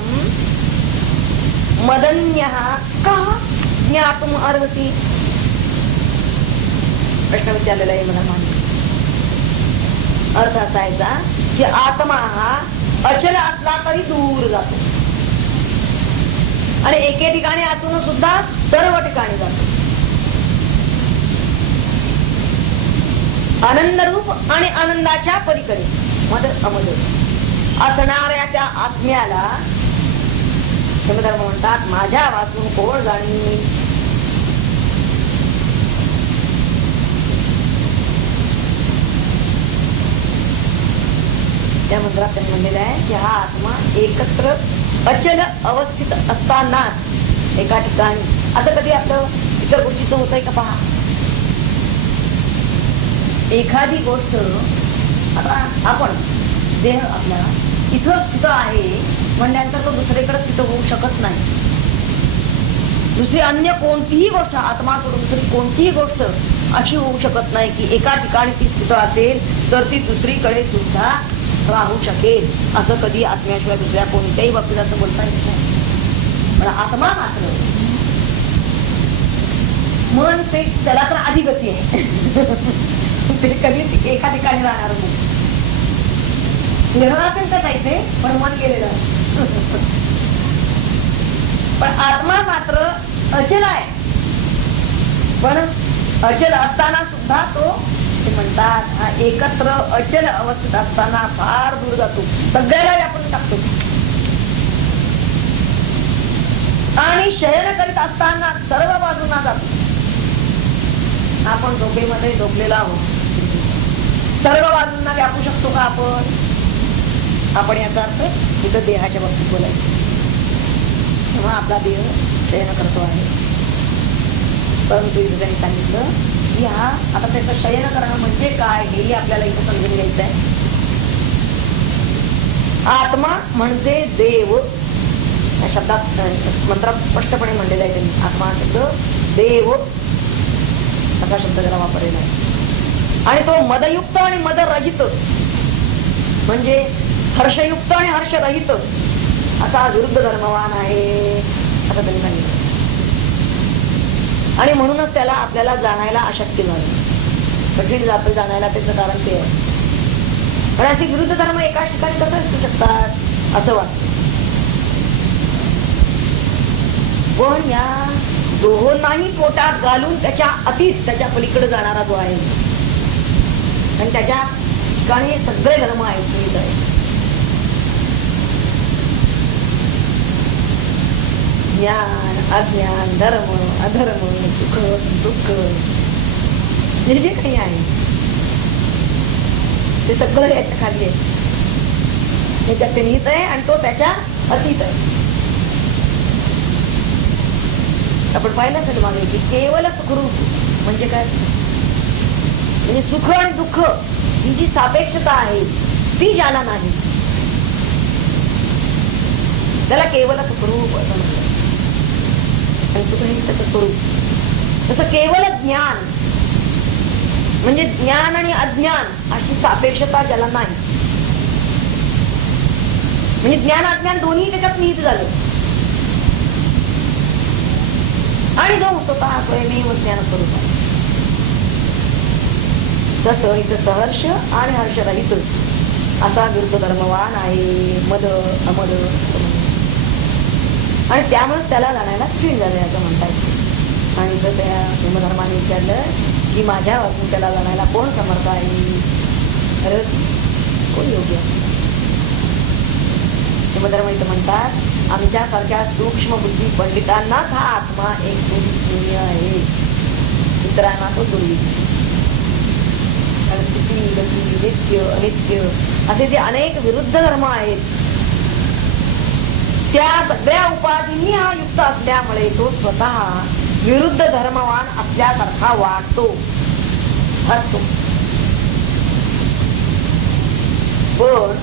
मदन्यः कः ज्ञातुम अर्हति. प्रश्न विचारलेला आहे मला मान्य. अर्थ असायचा की आत्मा हा अचल असला तरी दूर जातो आणि एके ठिकाणी असून सुद्धा सर्व ठिकाणी जातो. आनंदरूप आणि आनंदाच्या पलीकडे मद अमद असणाऱ्या त्या आत्म्याला धर्म म्हणतात माझ्या वाचून कोण जाणी. त्या मंत्रात त्यांनी म्हणलेलं आहे की हा आत्मा एकत्र अचल अवस्थित असताना एका ठिकाणी. असं कधी आपलं इतर गोष्टीचं होतंय का पहा. एखादी गोष्ट आता आपण देह आपला इथं तिथं आहे म्हणल्यानंतर तो दुसरीकडे तिथं होऊ शकत नाही. दुसरी अन्य कोणतीही गोष्ट आत्मा सोडून दुसरी कोणतीही गोष्ट अशी होऊ शकत नाही की एका ठिकाणी ती स्थित असेल तर ती दुसरीकडे सुद्धा राहू शकेल. असं कधी आत्म्याशिवाय दुसऱ्या कोणत्याही बाबतीत असं बोलता येत नाही. पण आत्मा मात्र मन ते त्याला तर अधिगती आहे. ते कधी एका ठिकाणी राहणार नाही. निर्णयातून तर जायचे पण मन गेलेलं. पण आत्मा मात्र अचल आहे. पण अचल असताना सुद्धा तो ते म्हणतात एकत्र अचल अवस्थेत असताना फार दूर जातो. सगळ्याला व्यापून टाकतो. आणि शयन करीत असताना सर्व बाजूंना जातो. आपण झोपेमध्ये झोपलेला आहोत. सर्व बाजूंना व्यापू शकतो का आपण याचा अर्थ तिथं देहाच्या बाबतीत बोलायचं. तेव्हा आपला देह शयन करतो आहे. परंतु इथे त्यांनी सांगितलं की हा आता त्याचं शयन करणं म्हणजे काय हेही आपल्याला इथं समजून घ्यायचं आहे. आत्मा म्हणजे देव या शब्दात मंत्रात स्पष्टपणे म्हणलेला आहे त्यांनी. आत्मा शब्द देव असा शब्द त्याला वापरलेला आहे. आणि तो मदयुक्त आणि मदरहित म्हणजे हर्षयुक्त आणि हर्षरहित असा विरुद्ध धर्मवान आहे असं त्यांनी सांगितलं. आणि म्हणूनच त्याला आपल्याला जाणायला अशक्य झालं. कठीण जातं जाणायला. त्याचं कारण ते आहे. पण असे विरुद्ध धर्म एकाच ठिकाणी कसं असू शकतात असं वाटतं. पण या दोहोंनाही पोटात घालून त्याच्या अतीत त्याच्या पलीकडे जाणारा जो आहे आणि त्याच्या ठिकाणी सगळे धर्म आहेत. ज्ञान अज्ञान धर्म अधर्म सुख दुःख जे जे काही आहे ते सगळं याच्या खाली आहे. त्याच्यात ते निहित आहे आणि तो त्याच्या अतीत आहे. आपण पाहिलं असेल मागे की केवळ सुखरूप म्हणजे काय. म्हणजे सुख आणि दुःख ही जी सापेक्षता आहे ती ज्याला नाही त्याला केवळ सुखरूप असं म्हणतात. आणि सुख हे त्याचं स्वरूप. तसं केवळ ज्ञान म्हणजे ज्ञान आणि अज्ञान अशी सापेक्षता ज्याला नाही, म्हणजे ज्ञान अज्ञान दोन्ही त्याच्यात निहित झालं. आणि जो स्वतः स्वयमेव ज्ञान स्वरूप आहे. तसं इथं सहर्ष आणि हर्षरहित असा विरुद्ध धर्मवान आहे, मद अमद, आणि त्यामुळे त्याला जाण्याला क्षीण झाले असं म्हणता येईल. आणि जर त्या धर्मधर्माने विचारलं की माझ्या वाचून त्याला जाणायला कोण समर्थ आहे, खरंच कोण योग्य आहे? धर्म इथं म्हणतात आमच्यासारख्या सूक्ष्म बुद्धी पंडितांनाच हा आत्मा एक शून्य आहे, इतरांना तो दुर्विधी. कारण स्थिती, गती, नित्य, अनित्य असे जे अनेक विरुद्ध धर्म आहेत त्या सगळ्या उपाधींनी हा युक्त असल्यामुळे तो स्वतः विरुद्ध धर्मवान असल्यासारखा वाटतो, असतो. पण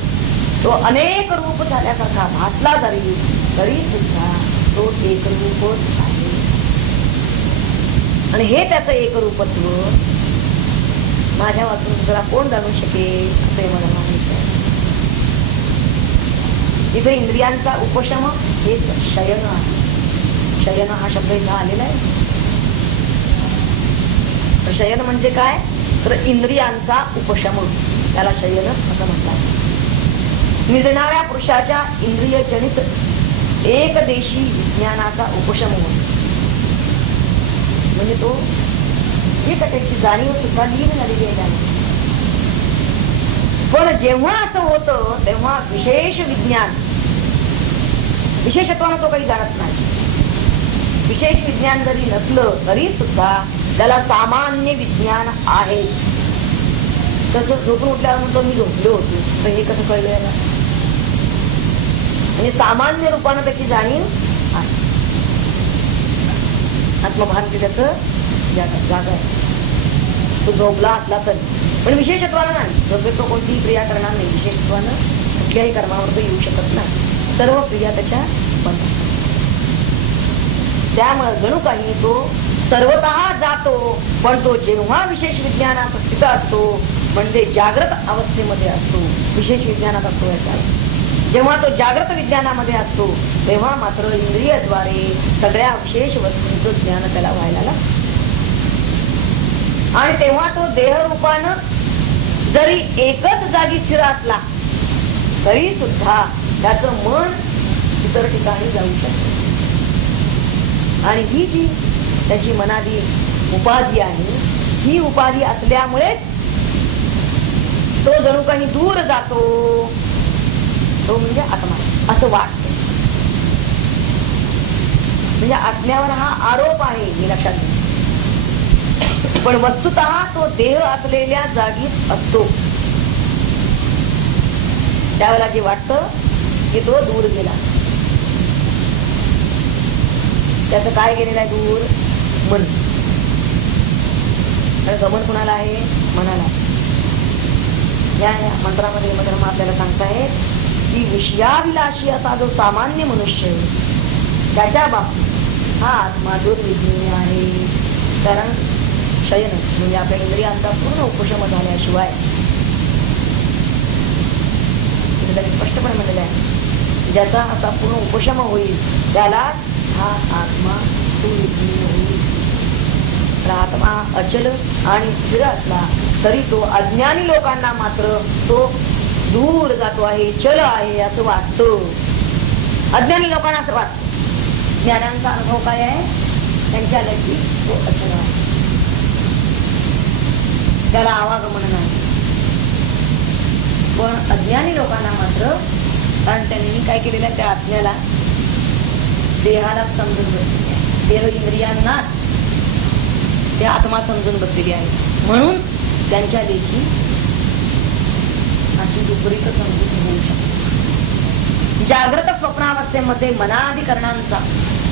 तो अनेक रूप झाल्यासारखा भासला जरी तरी सुद्धा तो एक रूपच आहे. आणि हे त्याचं एक रूपत्व माझ्या वाचून दुसरा कोण जाणू शकेल असे मला माहिती आहे. इथे इंद्रियांचा उपशम हेच शयन आहे. शयन हा शब्द इथं आलेला आहे. शयन म्हणजे काय तर इंद्रियांचा उपशम, त्याला शयन असं म्हणतात. निजणाऱ्या पुरुषाच्या इंद्रिय जनित एकदेशी विज्ञानाचा उपशम होतो. म्हणजे तो एक त्याची जाणीव सुद्धा लीन झालेली आहे त्याने. पण जेव्हा असं होतं तेव्हा विशेष विज्ञान, विशेषत्वानं तो काही जाणत नाही. विशेष विज्ञान जरी नसलं तरी सुद्धा त्याला सामान्य विज्ञान आहे. तसं झोपून उठल्यावर म्हणतो मी झोपलो होतो, तर हे कसं कळलं याला? म्हणजे सामान्य रूपानं त्याची जाणीव आहे. आत्मभान ते त्याचं जागा आहे. तो झोपला असला तरी, पण विशेषत्वानं नाही. झोपेत तो कोणतीही क्रिया करणार नाही. विशेषत्वानं कुठल्याही कर्मावर तो येऊ शकत नाही. सर्व क्रिया त्याच्या बंद. त्यामुळे जणू काही तो सर्वतः जातो, पण तो जेव्हा विशेष विज्ञानात स्थित असतो म्हणजे जागृत अवस्थेमध्ये असतो, विशेष विज्ञानात असतो याचा. जेव्हा तो जागृत विज्ञानामध्ये असतो तेव्हा मात्र इंद्रियद्वारे सगळ्या विशेष वस्तूंचं ज्ञान त्याला व्हायला लागतं. आणि तेव्हा तो देहरूपानं जरी एकच जागी स्थिर असला तरी सुद्धा त्याचं मन इतर ठिकाणी जाऊ शकते. आणि ही जी त्याची मनाची उपाधी आहे, ही उपाधी असल्यामुळेच तो जणू काही दूर जातो. तो म्हणजे आत्मा असं वाटतं. म्हणजे आत्म्यावर हा आरोप आहे हे लक्षात घ्या. पण वस्तुतः तो देह असलेल्या जागीच असतो. त्यावेळेला जे वाटतं की तो दूर गेला. त्याचं काय गेलेलं आहे दूर? मन. गमन कुणाला आहे? मनाला. या मंत्रामध्ये धर्म आपल्याला सांगतायत की विषयाभिलाषी असा जो सामान्य मनुष्य त्याच्या बाबतीत हा आत्मा दुर्विज्ञेय आहे. कारण शयन म्हणजे आपल्या इंद्रियांचा पूर्ण उपशम झाल्याशिवाय स्पष्टपणे म्हणलेलं आहे, ज्याचा असा पूर्ण उपशम होईल त्याला हा आत्मा दुर्विज्ञेय होईल. तर आत्मा अचल आणि स्थिर असला तरी तो अज्ञानी लोकांना मात्र तो दूर जातो आहे, चल आहे असं वाटतं. अज्ञानी लोकांना असं वाटतं. ज्ञानांचा अनुभव काय आहे? त्यांच्या लक्षी तो अचल आहे, त्याला आवागमन नाही. पण अज्ञानी लोकांना मात्र, कारण त्यांनी काय केलेलं आहे, त्या आत्म्याला देहाला समजून बसलेली आहे. देह इंद्रियांना ते आत्मा समजून बसलेली आहे. म्हणून त्यांच्या लेखी अशी विपरीत समजून होऊ शकते. जागृत स्वप्नावस्थेमध्ये मनाधिकरणांचा,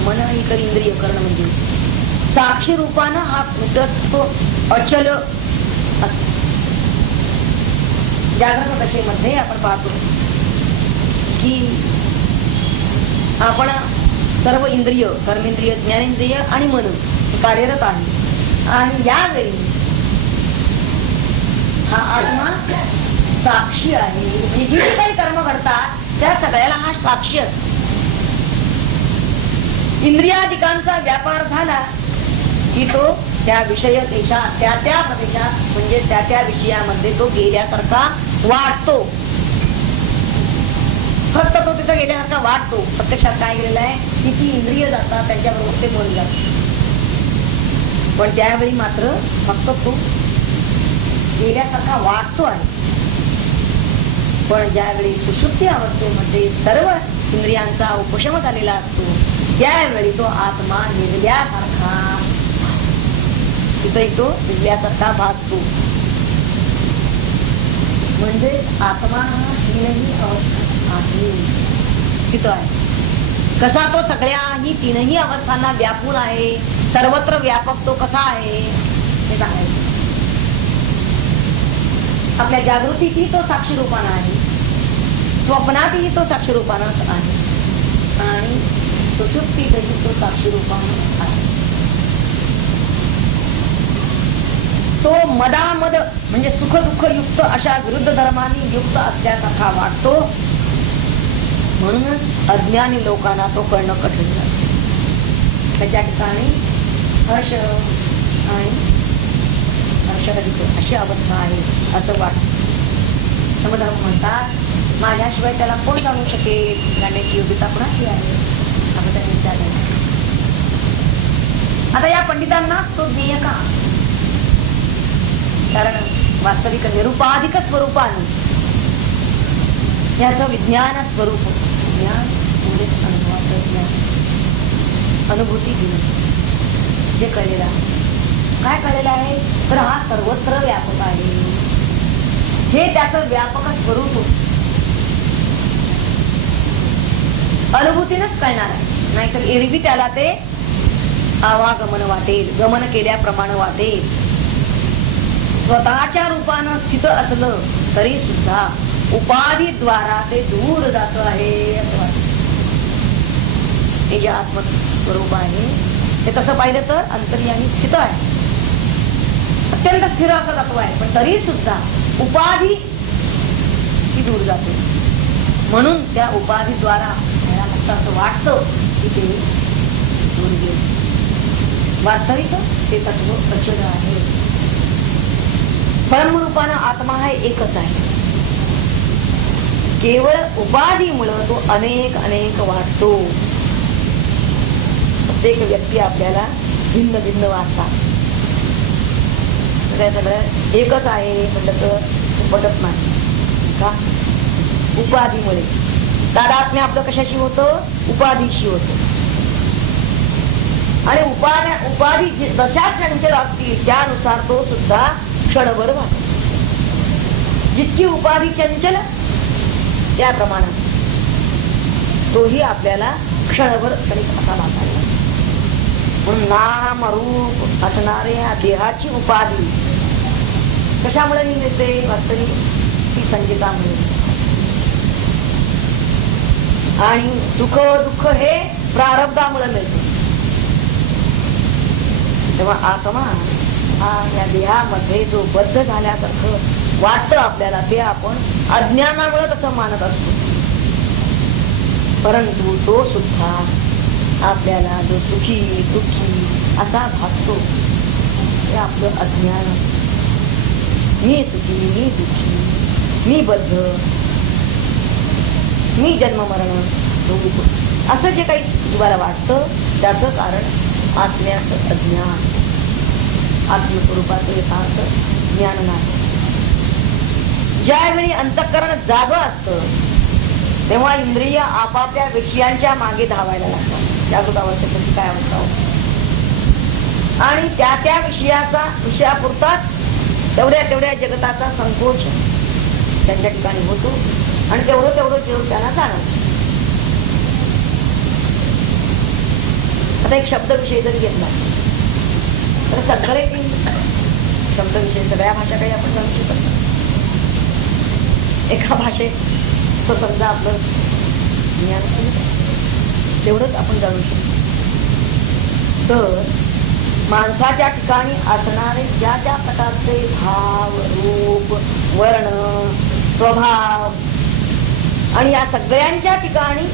मन इतर इंद्रिय करण म्हणजे साक्षी रूपानं हा कुटस्थ अचल असतो. जागृत दशेमध्ये आपण पाहतो की आपण सर्व इंद्रिय, कर्मेंद्रिय, ज्ञानेंद्रिय आणि मन कार्यरत आहे. आणि यावेळी हा आत्मा साक्षी आहे. म्हणजे जी काही कर्म घडतात त्या सगळ्याला हा साक्षी असतो. इंद्रियाधिकांचा व्यापार झाला की तो त्या विषय देशात त्या त्या प्रदेशात म्हणजे त्या त्या विषयामध्ये तो गेल्यासारखा वाटतो. फक्त तो तिथं गेल्यासारखा वाटतो. प्रत्यक्षात काय गेलेला आहे की ती इंद्रिय जातात त्यांच्याबरोबर ते बोल जातात. पण त्यावेळी मात्र फक्त तो गेल्यासारखा वाटतो आहे. पण ज्यावेळी सुषुप्ती अवस्थेमध्ये सर्व इंद्रियांचा उपशम झालेला असतो त्यावेळी तो आत्मा निर्ल्यासारखा तिथं तो निर्ल्यासारखा भासतो. म्हणजे आत्मा हा तीनही अवस्था आहे तिथं आहे. कसा तो सगळ्याही तीनही अवस्थांना व्यापून आहे, सर्वत्र व्यापक तो कसा आहे हे सांगायचं. आपल्या जागृतीतही तो साक्षी रूपानं आहे, स्वप्नातही तो साक्षी रूपानं आहे आणि सुषुप्तीतही तो साक्षी रूपानं आहे. तो मदामद म्हणजे सुख दुःख युक्त अशा विरुद्ध धर्मांनी युक्त असल्यासारखा वाटतो. म्हणूनच अज्ञानी लोकांना तो कळणं कठीण जातं. त्याच्या ठिकाणी हर्ष आणि हर्षरहित अशी अवस्था आहे असं वाटतं. समधर्म म्हणतात माझ्याशिवाय त्याला कोण जाणू शकेल, जाण्याची योग्यता कोणाची आहे असं त्यांनी विचारलं. आता या पंडितांना तो ज्ञेय का? कारण वास्तविक निरुपाधिक स्वरूपाने याचं विज्ञान स्वरूप, ज्ञान म्हणजेच अनुभवाचं ज्ञान, अनुभूती घेणे जे कळलेलं आहे. काय कळलेलं आहे तर हा सर्वत्र व्यापक आहे हे त्याचं व्यापक स्वरूप अनुभूतीनच कळणार आहे. नाहीतर एरवी त्याला ते आवागमन वाटेल, गमन केल्याप्रमाणे वाटेल. स्वतःच्या रूपानं स्थित असलं तरी सुद्धा उपाधीद्वारा ते दूर जात आहे असं वाटतं. हे जे आत्मस्वरूप आहे ते कसं पाहिलं तर अंतर्यामी स्थित आहे, अत्यंत स्थिर असं तत्व आहे. पण तरी सुद्धा उपाधी ती दूर जाते. म्हणून त्या उपाधीद्वारा फक्त असं वाटतं की ते दूर गेले. वास्तविक ते तत्व प्रचंड आहे. परमरूपानं आत्मा हा एकच आहे. केवळ उपाधीमुळं तो अनेक अनेक वाटतो. प्रत्येक व्यक्ती आपल्याला भिन्न भिन्न वाटतात. सगळं एकच आहे म्हटलं तर पटत नाही का? उपाधीमुळे तादात्म्य आपलं कशाशी होतं? उपाधीशी होतं. आणि उपाधी जशा चंचल असतील त्यानुसार तो सुद्धा क्षणभर वाटतो. जितकी उपाधी चंचल त्याप्रमाणे तोही आपल्याला क्षणभर तरी असा वाटायला. म्हणून नाम रूप असणाऱ्या देहाची उपाधी कशामुळे मिळते? वास्तविक ती संचितामुळे. आणि सुख दुःख हे प्रारब्धामुळे मिळते. तेव्हा आत्मा हा या देहामध्ये जो बद्ध झाल्यासारखं वाटतं आपल्याला ते आपण अज्ञानामुळे तसं मानत असतो. परंतु तो सुद्धा आपल्याला जो सुखी दुःखी असा भासतो ते आपलं अज्ञान. मी सुखी, मी दुःखी, मी बद्ध, मी जन्म मरण असं जे काही तुम्हाला वाटतं त्याचं कारण आत्म्याचं अज्ञान, आत्मस्वरूपाचं यथार्थ ज्ञान नाही. ज्यावेळी अंतःकरण जागं असतं तेव्हा इंद्रिय आपापल्या विषयांच्या मागे धावायला लागतात. जागृत अवस्थेची काय अवस्था होती आणि त्या त्या विषयापुरताच तेवढ्या जगताचा संकोच त्यांच्या ठिकाणी होतो आणि तेवढं जीव त्यांना जाणवतो. आता एक शब्दविषय जरी घेतला तर सगळे शब्दविषय सगळ्या भाषा काही आपण जाणू शकत नाही. एका भाषेत तो समजा आपलं ज्ञान तेवढंच आपण जाणू शकतो. तर माणसाच्या ठिकाणी असणारे ज्या ज्या प्रकारचे भाव, रूप, वर्ण, स्वभाव आणि या सगळ्यांच्या ठिकाणी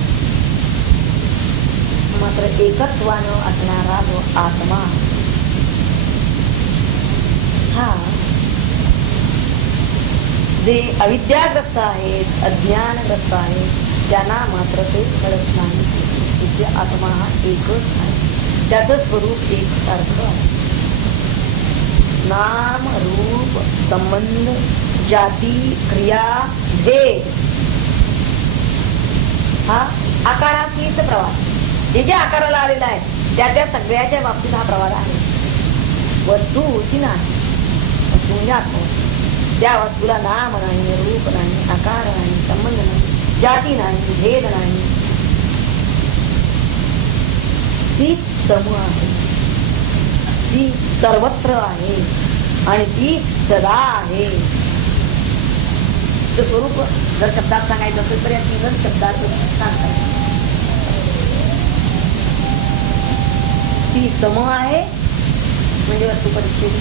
मात्र एकत्वानं असणारा जो आत्मा, हा जे अविद्याग्रस्त आहेत, अज्ञानग्रस्त आहेत, त्यांना मात्र ते कळत नाही. तिथे आत्मा हा एकच आहे, त्याचं स्वरूप एकसारखं आहे. नाम, रूप, संबंध, जाती, क्रिया, भेद हा आकारातीत प्रवास. जे जे आकाराला आलेला आहे त्या त्या सगळ्याच्या बाबतीत हा प्रवास आहे. वस्तू उची नाही, वस्तू म्हणजे आत्मा. त्या वस्तूला नाम नाही, रूप नाही, आकार नाही, संबंध नाही, जाती नाही, भेद नाही. ती सम आहे, ती सर्वत्र आहे आणि ती सदा आहे. स्वरूप जर शब्दात सांगायचं असेल तर या तीन शब्दात सांगतात. ती सम आहे म्हणजे वस्तू परिच्छेद,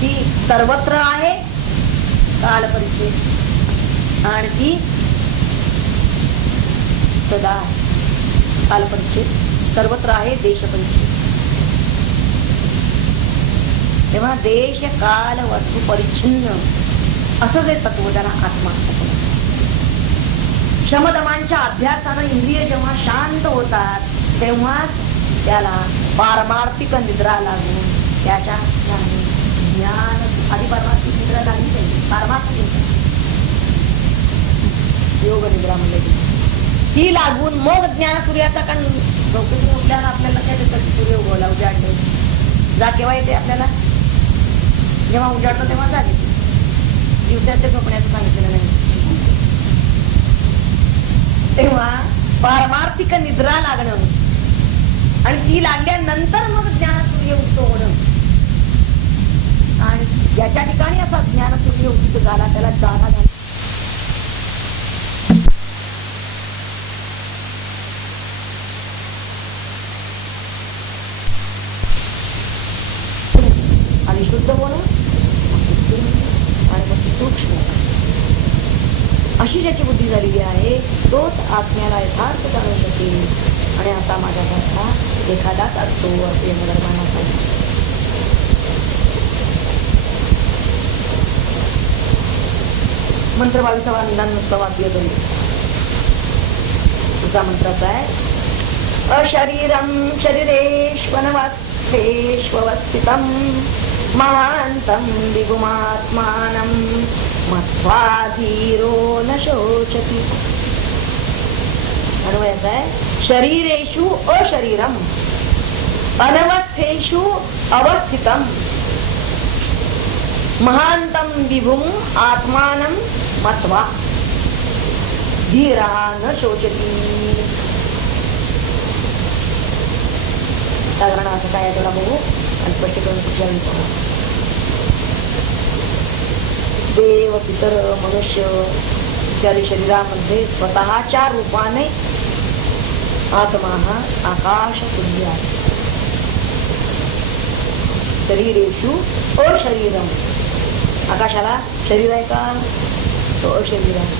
ती सर्वत्र आहे काल परिच्छेद, आणि ती सदा काल परिच्छेद, सर्वत्र आहे देश परिच्छेद. तेव्हा देश काल वस्तू परिच्छिन्न असं जे तत्व त्याला आत्मा. क्षमदमांच्या अभ्यासानं इंद्रिय जेव्हा शांत होतात तेव्हा त्याला पारमार्थिक निद्रा लागून त्याच्या ज्ञान आधी पारमार्थिक निद्रा लागली पाहिजे. पारमार्थिक योग निद्रा म्हणजे ती लागून मग ज्ञान सूर्याचा कारण झोपेतून उठल्याला आपल्याला लक्षात येतं सूर्य उगवला, उजाडले. जा केव्हा येते आपल्याला? जेव्हा उजाडतो तेव्हा झाले. दिवसाचे झोपण्याचं सांगितलेलं नाही. तेव्हा पारमार्थिक निद्रा लागणं आणि ती लागल्यानंतर मग ज्ञानसूर्य उदित होणं, आणि ज्याच्या ठिकाणी असा ज्ञानसूर्य उदित झाला त्याला जागा झाला. आणि शुद्ध होणं आणि मग सूक्ष्म अशी ज्याची बुद्धी झालेली आहे तोच आत्म्याला यथार्थ जाणू शकेल. आणि आता माझ्यासारखा एखादाच असतो असे मला मंत्र 22वा निदान वाक्य करू. तुझा मंत्राचा आहे अशरीरम शरीरेष्वनवस्थेष्वस्थितं महान्तं विभुमात्मानं मत्वा धीरो न शोचति. अन्वयाचा आहे शरीरेषु अशरीरम अनवस्थेषु अवस्थितं महान्तं विभुम आत्मानं मत्वा धीरः न शोचति. साधारण असं काय थोडा बघू आणि स्पष्ट करून विचारू. देव, पितर, मनुष्य इत्यादी शरीरामध्ये स्वतःच्या रूपाने आत्मा हा आकाश तुल्य आहे. शरीरेषु अशरीरम. आकाशाला शरीर आहे का? तो अशरीर आहे.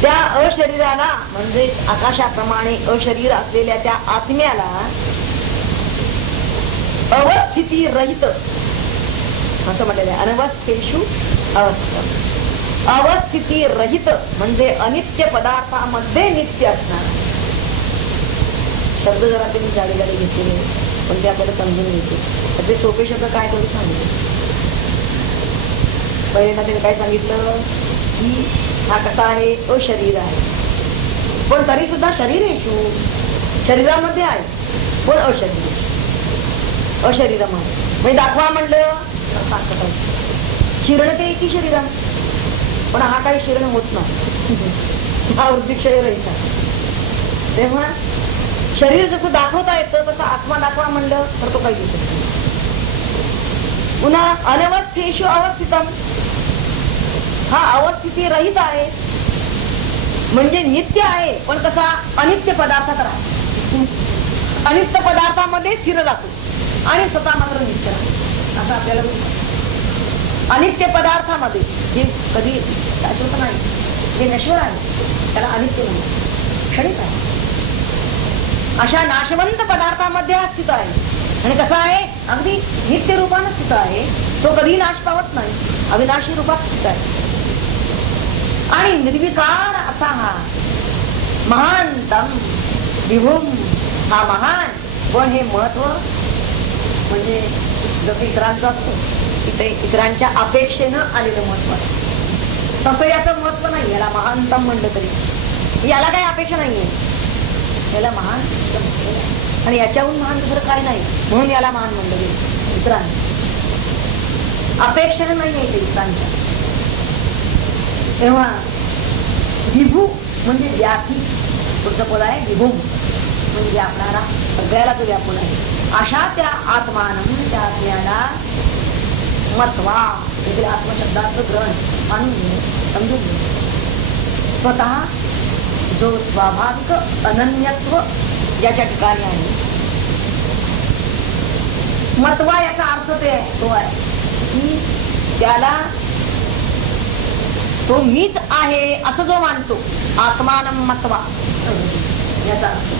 त्या अशरीराला म्हणजे आकाशाप्रमाणे अशरीर असलेल्या त्या आत्म्याला अवस्थिती रहित असं म्हटलेलं आहे. अनवस्थेषु अवस्थित. अवस्थिती रहित म्हणजे अनित्य पदार्थामध्ये नित्य असणार. शब्द जरा तुम्ही जाडे घेतलेले पण ते आपल्याला समजून घेते. त्याचे सोपे शब्द काय करू सांगितले. पहिल्यांदा त्याने काय सांगितलं की हा कसा आहे? अशरीर आहे, पण तरी सुद्धा शरीरेषु शरीरामध्ये आहे पण अशरीर. अशरीरमध्ये म्हणजे दाखवा म्हणलं ताकद आहे. शिरण ते की शरीरात, पण हा काही शिरण होत नाही. हा वृद्धिक्षय रहित आहे. तेव्हा शरीर जसं दाखवता येतं तसं आत्मा दाखवा म्हणलं तर तो काही दिसत नाही. पुन्हा अनवस्थेषु अवस्थितम. हा अवस्थिती रहित आहे म्हणजे नित्य आहे, पण कसा? अनित्य पदार्थात राहतो. अनित्य पदार्थामध्ये स्थिर राहतो आणि स्वतः मात्र नित्य राहतो. असं आपल्याला अनित्य पदार्थामध्ये जे कधी शाश्वत नाही, जे नश्वर आहे त्याला अनित्य म्हणतात, क्षणिक आहे. अशा नाशवंत पदार्थामध्ये हा स्थित आहे. आणि कसा आहे? अगदी नित्य रूपानं स्थित आहे. तो कधी नाश पावत नाही, अविनाशी रूपात स्थित आहे. आणि निर्विकार असा हा महानतम विभूम, हा महान. पण हे महत्व म्हणजे जसं इतरांचं असतं, तिथे इतरांच्या अपेक्षेनं आलेलं महत्व आहे, तसं याचं महत्व नाही. याला महानतम म्हणलं तरी याला काही अपेक्षा नाहीये, याला महान. आणि याच्याहून महान दुसरं काय नाही, म्हणून याला महान म्हणलं गेलं. इतरांच्या अपेक्षेनं नाही आहे ते इतरांच्या. तेव्हा विभू म्हणजे व्यापी, पुढचं पद आहे विभूम म्हणजे व्यापणारा, सगळ्याला तो व्यापून आहे. अशा त्या आत्मानं, त्या आत्म्याला मत्वा म्हणजे आत्मशब्दाचं ग्रहण मानून घे, समजून घे. स्वतः जो स्वाभाविक अनन्यत्व ज्याच्या ठिकाणी आहे, मत्वा याचा अर्थ तो आहे की त्याला तो मीच आहे असं जो मानतो, आत्मानं मत्वा याचा अर्थ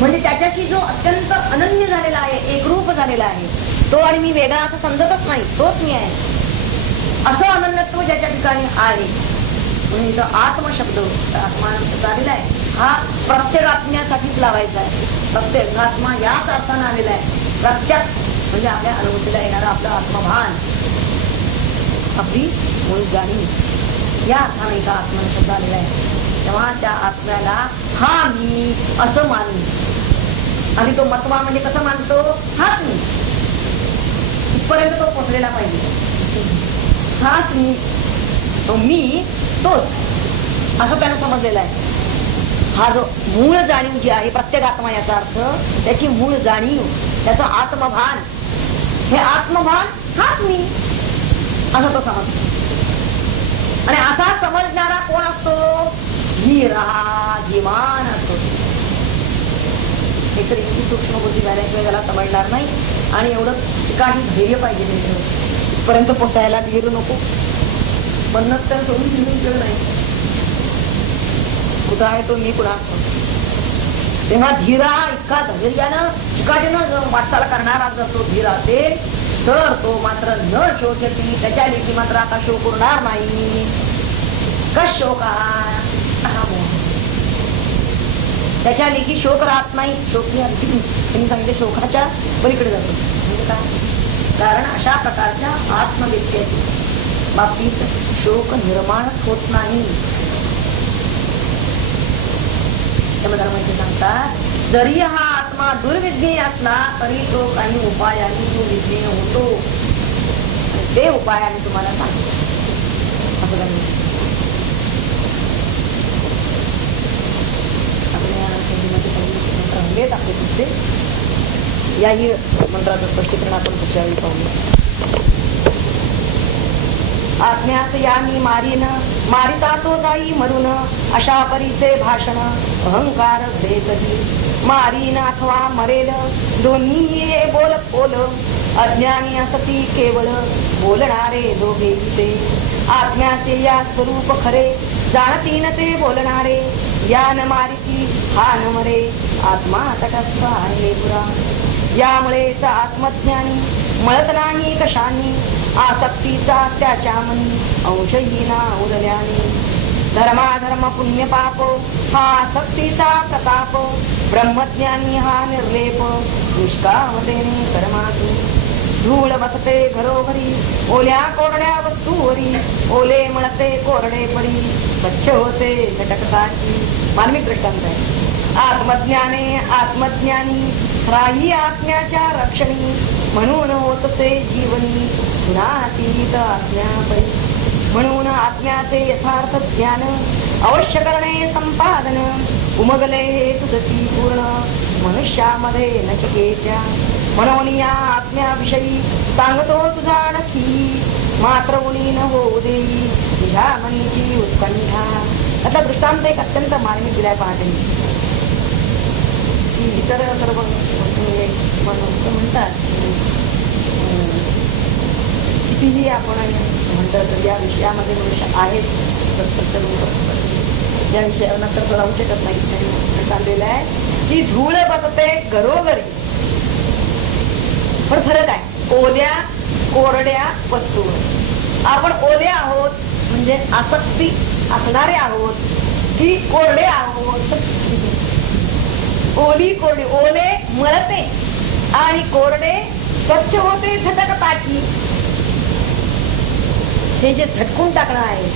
म्हणजे त्याच्याशी जो अत्यंत अनन्य झालेला आहे, एकरूप झालेला आहे तो, आणि मी वेगळा असं समजतच नाही, तोच मी आहे असं अनन्यत्व ज्याच्या ठिकाणी आहे. म्हणून इथं आत्मशब्द आत्मानं झालेला आहे, हा प्रत्येक आत्म्यासाठीच लावायचा आहे. प्रत्येक आत्मा याच अर्थानं आलेला आहे. प्रत्येक म्हणजे आपल्या अनुभूतीला येणारा आपलं आत्मभान, आपली मूळ जाणीव, या अर्थानं इथं आत्मानं शब्द आलेला आहे. तेव्हा त्या आत्म्याला हा मी असं मानू. आणि तो मत्वा म्हणजे कसं मानतो? हाच मी, इथपर्यंत तो पोचलेला पाहिजे. हाच मी, तो मी तोच असं त्यानं समजलेला आहे. हा जो मूळ जाणीव जी आहे, प्रत्येक आत्मा याचा अर्थ त्याची मूळ जाणीव, त्याचं आत्मभान, हे आत्मभान हाच मी असं तो समजतो. आणि असा समजणारा कोण असतो? धीरा, धीमान असतो. हे तरी किती सूक्ष्म बुद्धी झाल्याशिवाय त्याला समजणार नाही. आणि एवढं चिकाटी धैर्य पाहिजे तिथपर्यंत पोचायला. धीर नको म्हणत तर सोडून घेऊन नाही, कुठं आहे तो मी कुणा. तेव्हा धीरा इतका धैर्यानं चिकाटीनं वाटचाल करणारा जर तो धीर असेल तर तो मात्र न शोचती, त्याच्या लेखी मात्र आता शोक उरणार नाही. कश शोक त्याच्या लेखी शोक राहत नाही. शोक त्यांनी सांगितले शोकाच्या पलीकडे जातो. म्हणजे काय? कारण अशा प्रकारच्या आत्मव्यक्तीच्या बाबतीत शोक निर्माणच होत नाही. धर्माचे सांगतात, जरी हा आत्मा दुर्विज्ञेय असला तरी तो काही उपायाने तो विज्ञेय होतो. ते उपायाने तुम्हाला सांगतो. आपले पुढचे याही मंत्राचं स्पष्टीकरण आपण पुढच्या वेळी पाहूया. आत्म्यात यानी मारीन, मारिता तो जाई मरून, अशा परीचे भाषण अहंकार घडे कधी. मारीन अथवा मरेल दोन्ही ये बोल बोल, अज्ञानी असती केवळ बोलणारे दोघे ते. आत्म्याचे या स्वरूप खरे जाणतीन ते बोलणारे, या न मारिती हा न मरे, आत्मा तटस्थ आहे पुरा. यामुळेच आत्मज्ञानी मळत नाही कशानी, आसक्तीचा त्याच्या मनी अंशही ना उरल्याने. धर्माधर्म पुण्य पाप हा आसक्तीचा प्रताप, ब्रह्मज्ञानी हा निर्लेप निष्कामतेने कर्मातून. धूळ बसते घरोघरी ओल्या कोरड्या वस्तूवरी, ओले मळते कोरडे पडी स्वच्छ होते झटकताची. मार्मिक दृष्टांत आहे. आत्मज्ञाने आत्मज्ञानी राही आत्म्याच्या रक्षणी, म्हणून होतसे जीवनी गुणातीत आज्ञापरी. म्हणून आत्म्याचे यथार्थ ज्ञान अवश्य करणे संपादन, उमगले हे तुझी पूर्ण मनुष्यामध्ये नचिकेच्या. म्हणून या आत्म्याविषयी सांगतो तुझा नक्की, मात्र उणी न होऊ देई तुझ्या मनीची उत्कंठा. आता दृष्टांत एक अत्यंत मार्मिक दिलाय पाहते. की इतर सर्व म्हणतात कितीही आपण म्हणतात या विषयामध्ये मनुष्य आहेत या विषयावर तर राहू शकत नाही. चाललेलं आहे की धूळ बसते घरोघरी. पण खरं काय, ओल्या कोरड्या वस्तूवर आपण ओले आहोत म्हणजे आसक्ती असणारे आहोत की कोरडे आहोत. ओली कोरडी, ओले मळते आणि कोरडे स्वच्छ होते झटकताची. हे जे झटकून टाकणं आहे,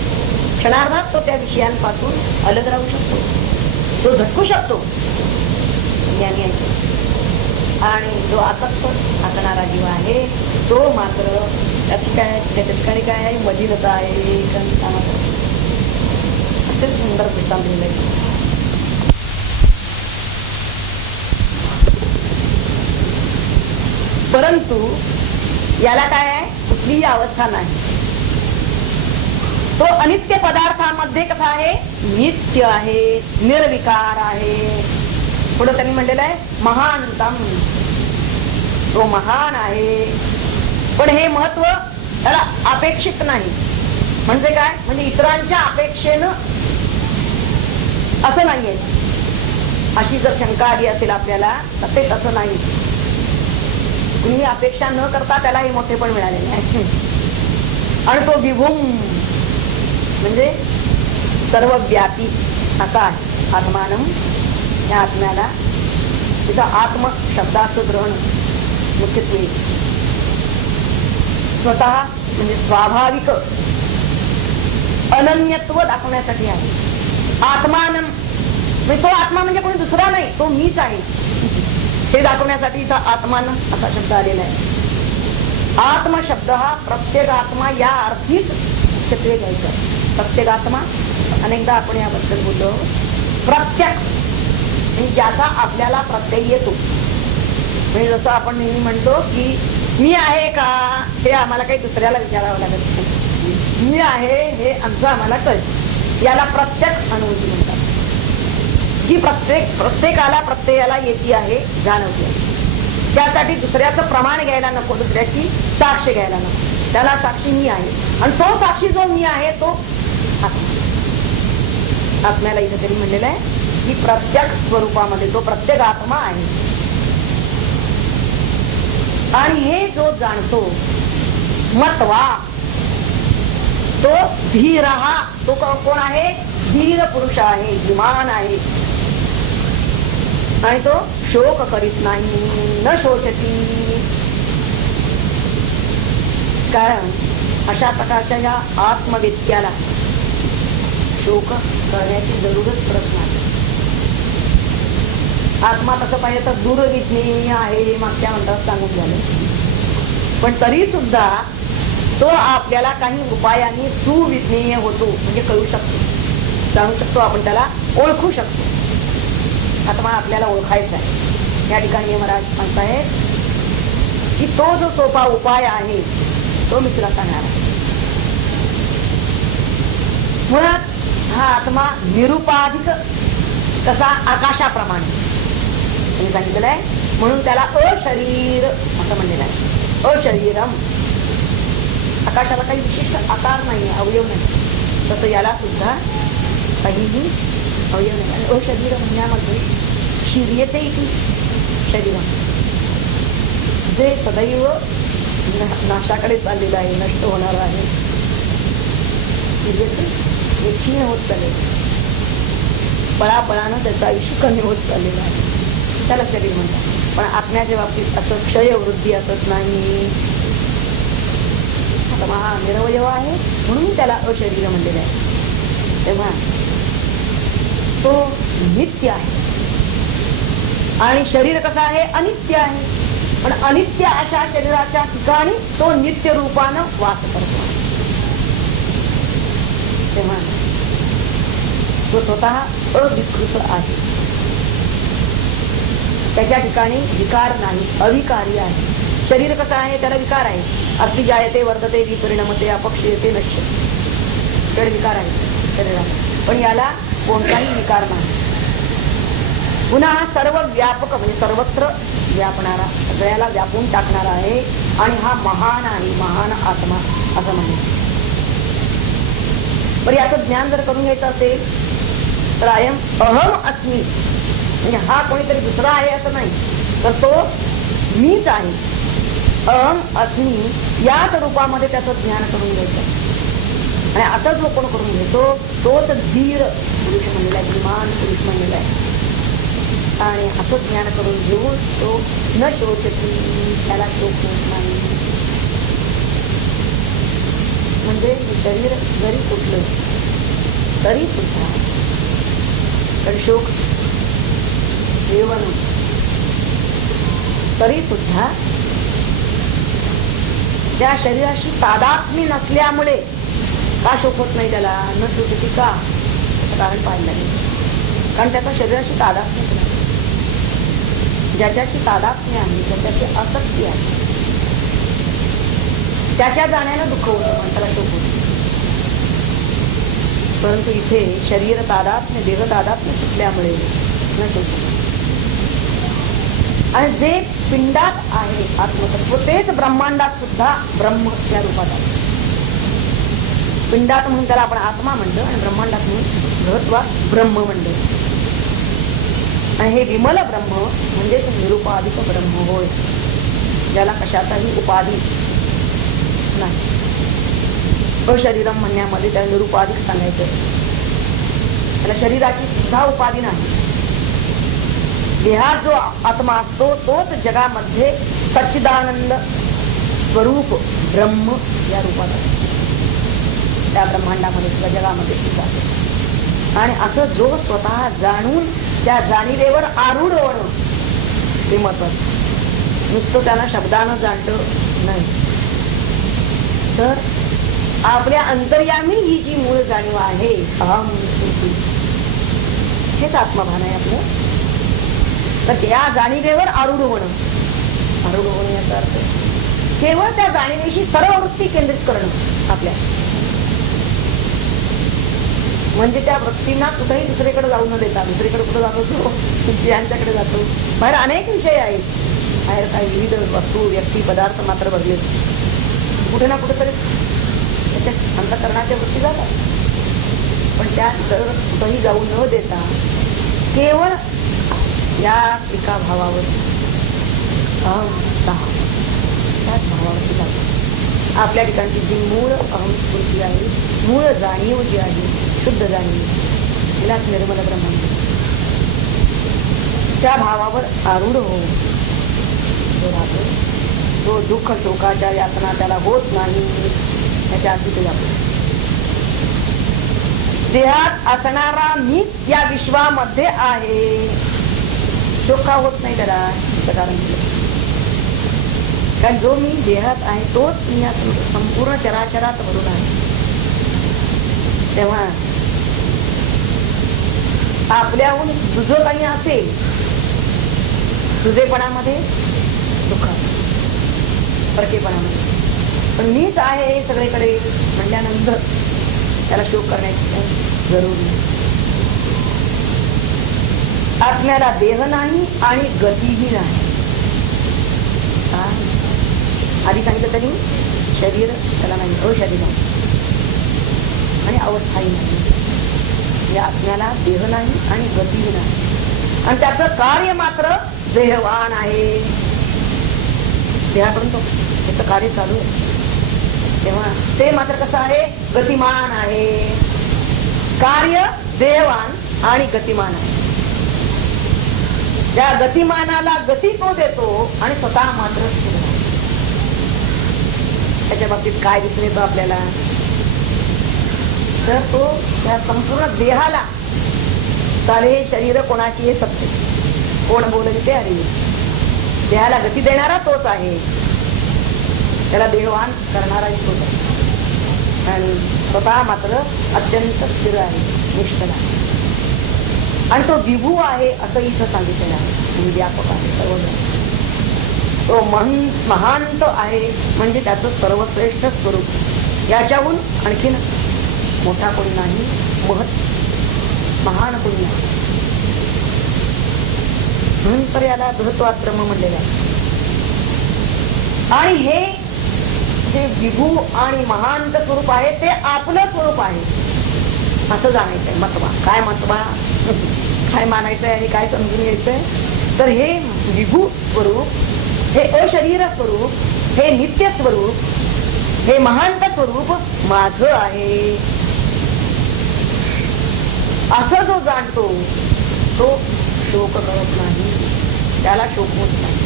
क्षणार्धात तो त्या विषयांपासून अलग राहू शकतो, तो झटकू शकतो ज्ञानी आहे. आणि जो आसक्त असणारा जीव आहे तो मात्र त्याची काय, त्याच्या ठिकाणी काय आहे, मलिनता आहे. अत्यंत सुंदर दृष्टांत आहे. परंतु याला काय आहे, कुठलीही अवस्था नाही. तो अनित्य पदार्थामध्ये कसा आहे, नित्य आहे, निर्विकार आहे. पुढे त्यांनी म्हणलेलं आहे महानतम, तो महान आहे. पण हे महत्व त्याला अपेक्षित नाही. म्हणजे काय, म्हणजे इतरांच्या अपेक्षेनं असं नाहीये. अशी जर शंका आली असेल आपल्याला तर ते तसं नाही. कुणी अपेक्षा न करता त्याला हे मोठे पण मिळालेले आहे. आणि तो विभूम म्हणजे सर्व व्यापी असा आहे. आत्मानम, या आत्म्याला तिथं आत्म शब्दाचं ग्रहण मुख्यत्वे स्वतः म्हणजे स्वाभाविक अनन्यत्व दाखवण्यासाठी आहे. आत्मानम म्हणजे तो आत्मा म्हणजे कोणी दुसरा नाही, तो मीच आहे हे दाखवण्यासाठी इथं आत्मान असा शब्द आलेला आहे. आत्म शब्द हा प्रत्येक आत्मा या अर्थीच मुख्यत्वे घ्यायचा. प्रत्येक आत्मा, अनेकदा आपण याबद्दल बोललो. प्रत्येक म्हणजे ज्याचा आपल्याला प्रत्यय येतो. म्हणजे जसं आपण नेहमी म्हणतो की मी आहे का, हे आम्हाला काही दुसऱ्याला विचारावं लागत नाही. मी आहे हे आमचं आम्हाला कळतं. याला प्रत्यक्ष अनुभूती म्हणतात. जी प्रत्येकाला प्रत्ययाला येती आहे, जाणवते. त्यासाठी दुसऱ्याचं प्रमाण घ्यायला नको, दुसऱ्याची साक्ष घ्यायला नको. त्याला साक्षी मी आहे. आणि तो साक्षी जो मी आहे तो आत्म्याला इथे तरी म्हणलेलं आहे की प्रत्यक्ष स्वरूपामध्ये तो प्रत्येक आत्मा आहे. आणि हे जो जाणतो मतवा तो धीर, हा तो कोण आहे, धीर पुरुष आहे, विमान आहे. आणि तो शोक करीत नाही, न शोचती. कारण अशा प्रकारच्या या आत्मवेत्याला शोक करण्याची जरूरच पडत नाही. आत्मा तसं पाहिजे तर दुर्विज्ञेय आहे हे मागच्या मंत्रात सांगून झालं. पण तरी सुद्धा तो आपल्याला काही उपायांनी सुविज्ञेय होतो, म्हणजे कळू शकतो, जाणू शकतो, आपण त्याला ओळखू शकतो. आत्मा आपल्याला ओळखायचा आहे. या ठिकाणी महाराज म्हणतायत की तो जो सोपा उपाय आहे तो मी तुला सांगणार आहे. मुळात हा आत्मा निरुपाधिक कसा आकाशाप्रमाणे सांगितलेलं आहे. म्हणून त्याला अशरीर असं म्हणलेलं आहे. अशरीरम, आकाशाला काही विशिष्ट आकार नाही, अवयव नाही. तसं याला सुद्धा काहीही अवयव नाही. आणि अशरीर म्हणण्यामध्ये शिर्यते इथे शरीर जे सदैव नाशाकडे चाललेलं आहे, नष्ट होणार आहे. हे क्षीण होत चालले, पळापळानं त्याचं आयुष्य कमी होत चाललेलं आहे, त्याला शरीर म्हणतात. पण आत्म्याच्या बाबतीत असं क्षयवृद्धी असत नाही. आता हा निरवयव आहे म्हणून त्याला अशरीर म्हणलेलं आहे. तेव्हा तो नित्य आहे आणि शरीर कसं आहे, अनित्य आहे. पण अनित्य अशा शरीराच्या ठिकाणी तो नित्य रूपानं वास करतो. तेव्हा तो स्वतः अविकृत आहे. त्याच्या ठिकाणी विकार नाही, अविकारी आहे. शरीर कसं आहे, त्याला विकार आहे. अगदी जायते वर्धते विपरिणमते अपक्षयते नश्य, विकार आहे शरीराला. पण याला कोणताही विकार नाही. पुन्हा सर्व व्यापक म्हणजे सर्वत्र व्यापणारा, सगळ्याला व्यापून टाकणारा आहे. आणि हा महान आहे, महान आत्मा असं म्हणतात. बरं, याचं ज्ञान जर करून घ्यायचं असेल तर अहम अस्मी म्हणजे हा कोणीतरी दुसरा आहे असं नाही, तर तो मीच आहे. अहम अस्मी याच रूपामध्ये त्याचं ज्ञान करून घ्यायचं. आणि आता जो कोण करून घेतो तोच धीर पुरुष म्हणलेला आहे, विमान पुरुष म्हणलेला आहे. आणि असं ज्ञान करून घेऊन तो न शोचती, त्याला शोक होत नाही. म्हणजे शरीर जरी कुठलं तरी सुद्धा शोक जीवन तरी सुद्धा त्या शरीराशी तादात्म्य नसल्यामुळे का शोक होत नाही त्याला, न शोकती का, त्याचं कारण पाहिलं नाही. कारण त्याचा शरीराशी तादात्म्यच नाही. ज्याच्याशी तादात्म्य आहे, ज्याच्याशी आसक्ती आहे, त्याच्या जाण्यानं दुःख होतं पण त्याला शोक होतं. परंतु इथे शरीर तादात्म्य, देह तादात्म्य सुटल्यामुळे न शोक होतं. आणि जे पिंडात आहे आत्मतत्व तेच ब्रह्मांडात सुद्धा ब्रह्म या रूपात आहे. पिंडात म्हणून त्याला आपण आत्मा म्हणतो आणि ब्रह्मांडात म्हणून घटवा ब्रह्म म्हणतो. आणि हे विमल ब्रह्म म्हणजे निरुपाधिक ब्रह्म होय, ज्याला कशाचाही उपाधी नाही. अशरीरम म्हणण्यामध्ये त्याला निरुपाधिक सांगायचं. त्याला शरीराची सुद्धा उपाधी नाही. देहात जो आत्मा असतो तोच जगामध्ये सच्चिदानंद स्वरूप ब्रह्म या रूपात असतो, त्या ब्रह्मांडामध्ये सुद्धा जगामध्ये सुद्धा. आणि असं जो स्वतः जाणून त्या जाणीवेवर आरूढ होणं हे महत्वाचं. नुसतं त्याला शब्दानं जाणलं नाही, तर आपल्या अंतर्यामी ही जी मूळ जाणीव आहे अहम स्मृती, हेच आत्मभान आहे आपलं. तर त्या जाणीवेवर आरूढ होणं, आरूढ होणं याचा अर्थ केवळ त्या जाणीवेशी सर्व वृत्ती केंद्रित करणं आपल्या. म्हणजे त्या वृत्तींना कुठेही दुसरीकडे जाऊ न देता, दुसरीकडे कुठं जातो तो यांच्याकडे जातो. बाहेर अनेक विषय आहेत, बाहेर काही विविध वस्तू व्यक्ती पदार्थ मात्र बदलेत, कुठे ना कुठेतरी त्याच्यात अंतःकरणाच्या वृत्ती जातात. पण त्या कुठंही जाऊ न देता केवळ या एका भावावर त्याच भावावरती जातो. आपल्या ठिकाणची जी मूळ अहंस्फूर्ती आहे, मूळ जाणीव जी आहे, शुद्ध जाणीव, तिलाच निर्मल ब्रह्म, त्या भावावर आरूढ होऊन जो राहतो, जो दुःख शोकाच्या यातना त्याला होत नाही, त्याच्या अगदी जातो. देहात असणारा मीच या विश्वामध्ये आहे, शोक का होत नाही त्याला, कारण कारण जो मी देहात आहे तोच मी या संपूर्ण चराचरात भरून आहे. तेव्हा आपल्याहून तुझं काही असेल तुझेपणामध्ये, दुःखात, परकेपणामध्ये, पण मीच आहे हे सगळीकडे म्हणल्यानंतर त्याला शोक करण्याची जरूर नाही. आत्म्याला देह नाही आणि गतीही नाही. आधी सांगितलं तरी शरीर त्याला नाही, अशरीर आणि अवस्थाही नाही. या आत्म्याला देह नाही आणि गतीही नाही. आणि त्याचं कार्य मात्र देहवान आहे. देहाकडून तो त्याचं कार्य चालू आहे, तेव्हा ते मात्र कसं आहे, गतिमान आहे. कार्य देहवान आणि गतिमान आहे. त्या गतिमानाला गती तो देतो आणि स्वतः मात्र स्थिर. त्याच्या बाबतीत काय दिसून येतो आपल्याला, तर तो त्या संपूर्ण देहाला चाले हे शरीर कोणाची हे सत्य, कोण बोलले ते हरी. देहाला गती देणारा तोच आहे, त्याला देहवान करणाराही तोच आहे. आणि स्वतः मात्र अत्यंत स्थिर आहे, निष्ठल आहे. आणि तो विभू आहे असं इथं सांगितलेलं आहे. व्यापक आहे, सर्वजण तो महांत आहे, म्हणजे त्याचं सर्वश्रेष्ठ स्वरूप. याच्याहून आणखीन मोठा कोणी नाही, महान कोणी नाही. म्हणून तर याला धृत्वाश्रम म्हणलेलं आहे. आणि हे जे विभू आणि महांत स्वरूप आहे ते आपलं स्वरूप आहे असं जाणायचंय. मतवा काय मतवा काय मानायचंय आणि काय समजून घ्यायचंय. तर हे विभू स्वरूप, हे अशरीर स्वरूप, हे नित्य स्वरूप, हे महांत स्वरूप माझं आहे असं जो जाणतो तो शोक करत नाही, त्याला शोक होत नाही.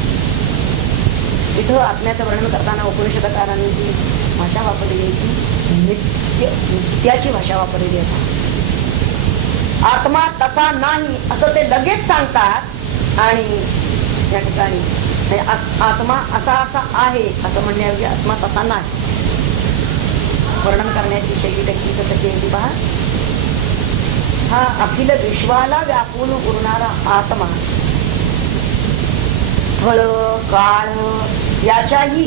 इथं आत्म्याचं वर्णन करताना उपनिषदकारांनी जी भाषा वापरलेली आहे ती नित्याची भाषा वापरलेली आहे. आत्मा तसा नाही असं ते लगेच सांगतात आणि या ठिकाणी आत्मा असा असा आहे असं म्हणण्याऐवजी आत्मा तसा नाही वर्णन करण्याची शैली त्याची कसं केली पहा. हा अखिल विश्वाला व्यापून उरणारा आत्मा फळ काळ याच्याही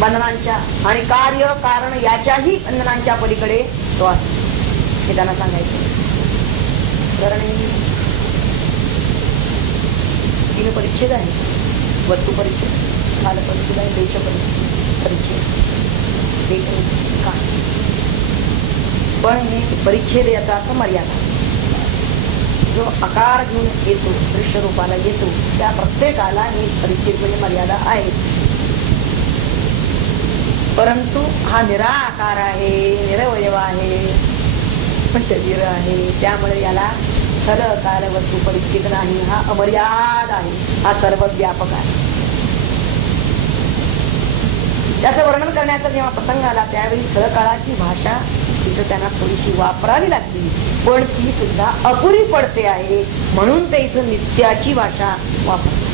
बंधनांच्या आणि कार्य कारण याच्याही बंधनांच्या पलीकडे तो आहे हे त्यांना सांगायचं. कारण 3 परिच्छेद आहे. वस्तू परिच्छेद, काल परिच्छेद आहे, देश परिच्छेद, देश काळ. पण हे परिच्छेद याचा अर्थ मर्यादा. जो आकार घेऊन येतो, दृश्य रूपाला येतो, त्या प्रत्येकाला ही परिच्छेद म्हणजे मर्यादा आहे. परंतु हा निराकार आहे, निरवयव आहे, शरीर आहे, त्यामुळे याला स्थल काल वस्तू परिच्छेद नाही. हा अमर्याद आहे, हा सर्वव्यापक आहे. त्याचं वर्णन करण्याचा जेव्हा प्रसंग आला त्यावेळी स्थळकाळाची भाषा तिथं त्यांना थोडीशी वापरावी लागली, पण ती सुद्धा अपुरी पडते आहे. म्हणून ते इथं नित्याची भाषा वापरतात.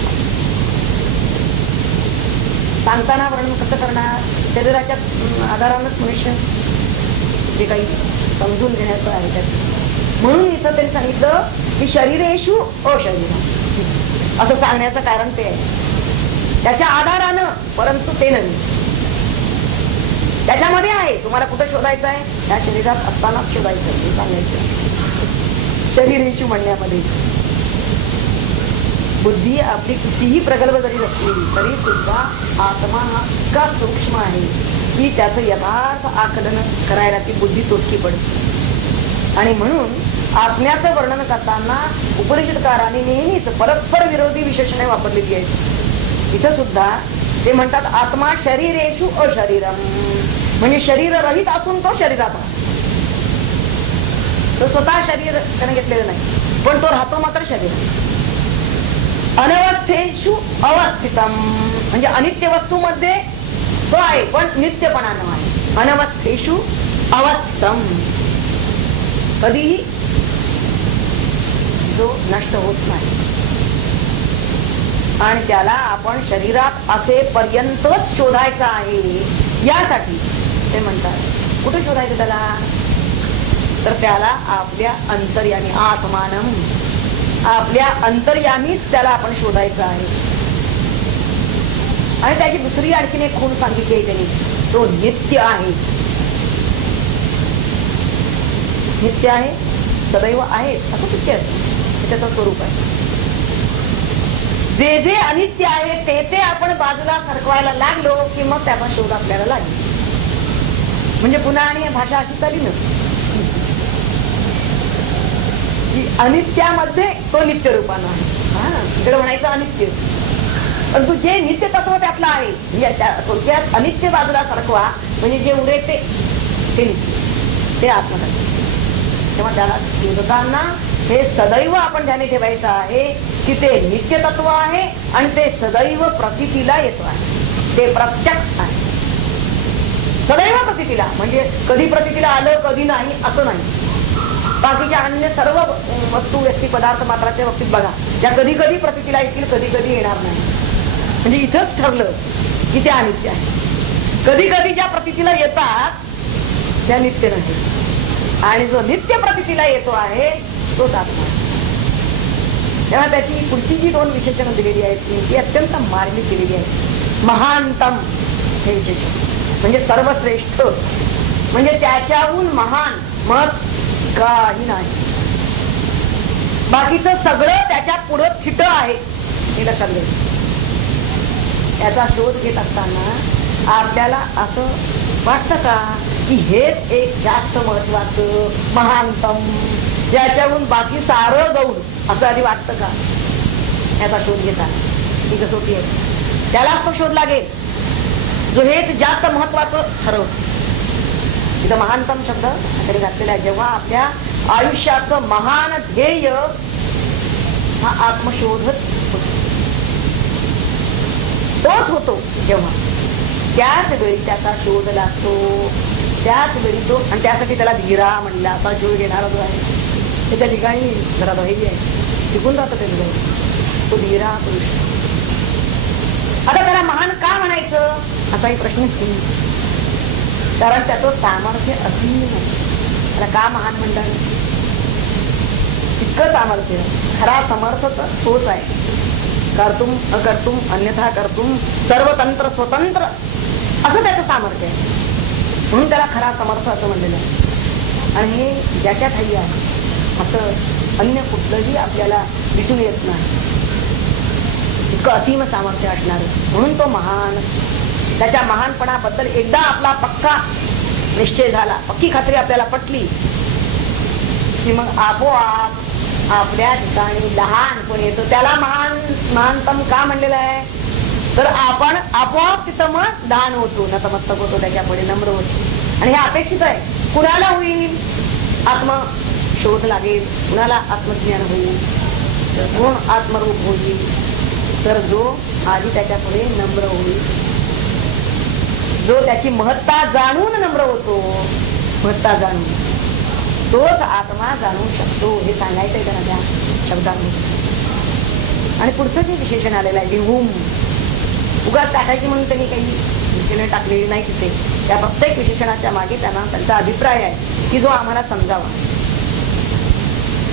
सांगताना वर्णन कसं करणार? शरीराच्या आधारानंच मनुष्य जे काही समजून घेण्याचं आहे त्याचं. म्हणून इथं त्यांनी सांगितलं की शरीरेषु अशरीर असं सांगण्याचं कारण ते आहे. त्याच्या आधारानं, परंतु ते नव्हे, त्याच्यामध्ये आहे. तुम्हाला कुठं शोधायचं आहे? त्या शरीरात असतानाच शोधायचं हे सांगायचं. शरीरेषु म्हणण्यामध्ये बुद्धी आपली कितीही प्रगल्भ जरी नसली तरी सुद्धा आत्मा हा इतका सूक्ष्म आहे की त्याचं यथार्थ आकलन करायला ती बुद्धी तोटकी पडते. आणि म्हणून आत्म्याचं वर्णन करताना उपनिषदकारांनी नेहमीच परस्पर विरोधी विशेषणे वापरलेली आहेत. इथं सुद्धा ते म्हणतात आत्मा शरीरेषु अशरीरम, म्हणजे शरीर रहित असून तो शरीरात राहतो. तो स्वतः शरीर त्याने घेतलेलं नाही, पण तो राहतो मात्र शरीर. अनवस्थेषु अवस्थितम, म्हणजे अनित्य वस्तूमध्ये तो आहे पण नित्यपणानं आहे. अनवस्थेषु अवस्थितम, कधीही जो नष्ट होत नाही. आणि त्याला आपण शरीरात असे पर्यंतच शोधायचा आहे. यासाठी ते म्हणतात कुठे शोधायचं त्याला? तर त्याला आपल्या अंतर्यामी आत्मानम, आपल्या अंतर्यामीच त्याला आपण शोधायचं आहे. आणि त्याची दुसरी आणखीन एक खूण सांगितली आहे त्यांनी, तो नित्य आहे. नित्य आहे, सदैव आहे असं नित्य असतं, त्याचं स्वरूप आहे. जे जे अनित्य आहे ते ते आपण बाजूला सरकवायला लागलो की मग त्याचा शोध आपल्याला लागेल. म्हणजे पुन्हा आणि भाषा अशी चाली ना की अनित्यामध्ये तो नित्य रूपानं आहे. इकडे म्हणायचं अनित्य, परंतु जे नित्य तत्व त्यातलं आहे म्हणजे थोडक्यात अनित्य बाजूला सरकवा म्हणजे जे उरेल ते नित्य, ते आत्मतत्व. तेव्हा त्याला शोधताना हे सदैव आपण ध्यानी ठेवायचं आहे की ते नित्य तत्व आहे आणि ते सदैव प्रतीला येतो आहे, ते प्रत्यक्ष आहे. सदैव प्रतीला म्हणजे कधी प्रतीला आलं कधी नाही असं नाही. बाकीच्या अन्य सर्व वस्तू व्यक्ती पदार्थ मात्राच्या बाबतीत बघा, त्या कधी कधी प्रतीला येतील, कधी कधी येणार नाही. म्हणजे इथंच ठरलं की त्या अनित्य आहे. कधी कधी ज्या प्रतीला येतात त्या नित्य नाही, आणि जो नित्य प्रतीला येतो आहे तोच आत्मा. तेव्हा त्याची पुढची जी 2 विशेषणं दिलेली आहेत ती अत्यंत मार्मिक दिलेली आहे. महानतम हे विशेषण म्हणजे सर्वश्रेष्ठ, म्हणजे त्याच्याहून महान मत काही नाही. बाकीचं सगळं त्याच्या पुढं थिट आहे हे लक्षात घ्यायचं. याचा शोध घेत असताना आपल्याला असं वाटतं का की हेच एक जास्त महत्वाचं महानतम, ज्याच्याहून बाकी सारं गौण, असं आधी वाटतं का? याचा शोध घेताना ही कसोटी आहे. त्यालाच तो शोध लागेल जो हेच जास्त महत्वाचं ठरवतो. इथं महानतम शब्द कडे घातलेला आहे. जेव्हा आपल्या आयुष्याचं महान ध्येय हा आत्मशोधच होतो, तोच होतो जेव्हा त्याच वेळी त्याचा शोध लागतो, त्याच वेळी तो, आणि त्यासाठी त्याला धीरा म्हणला. असा शोध घेणारा जो आहे ते त्या ठिकाणी जरा धैर्य आहे, टिकून राहतं ते तो धीरा पुरुष. आता त्याला महान का म्हणायचं असाही प्रश्न येईल, कारण त्याचं सामर्थ्य असीम नाही. त्याला का महान म्हणतात? इतकं सामर्थ्य, खरा समर्थ तोच आहे. कर्तुम अकर्तुम अन्यथा कर्तुम सर्वतंत्र स्वतंत्र असं त्याचं सामर्थ्य आहे. म्हणून त्याला खरा समर्थ असं म्हणलेलं आहे. आणि हे ज्याच्या ठाई आहे असं अन्य कुठलंही आपल्याला दिसून येत नाही. इतकं असीम सामर्थ्य असणार, म्हणून तो महान. त्याच्या महानपणाबद्दल एकदा आपला पक्का निश्चय झाला, पक्की खात्री आपल्याला पटली की मग आपोआप आपल्या ठिकाणी लहान कोण येतो. त्याला महानतम का म्हणलेलं आहे तर आपण आपोआप तिथं मग लहान होतो, नतमस्तक होतो, त्याच्या पुढे नम्र होतो. आणि हे अपेक्षित आहे. कुणाला होईल? आत्मशोध लागेल, कुणाला आत्मज्ञान होईल, कोण आत्मरूप होईल, तर जो आधी त्याच्या पुढे नम्र होईल, जो त्याची महत्ता जाणून नम्र होतो, महत्ता जाणून, तोच आत्मा जाणू शकतो. हे सांगायचंय त्यांना त्या शब्दांमध्ये. आणि पुढचं जे विशेषण आलेलं आहे विभूम, उगाच टाकायची म्हणून त्यांनी काही विशेषण टाकलेली नाही तिथे. त्या प्रत्येक विशेषणाच्या मागे त्यांना त्यांचा अभिप्राय आहे की जो आम्हाला समजावा.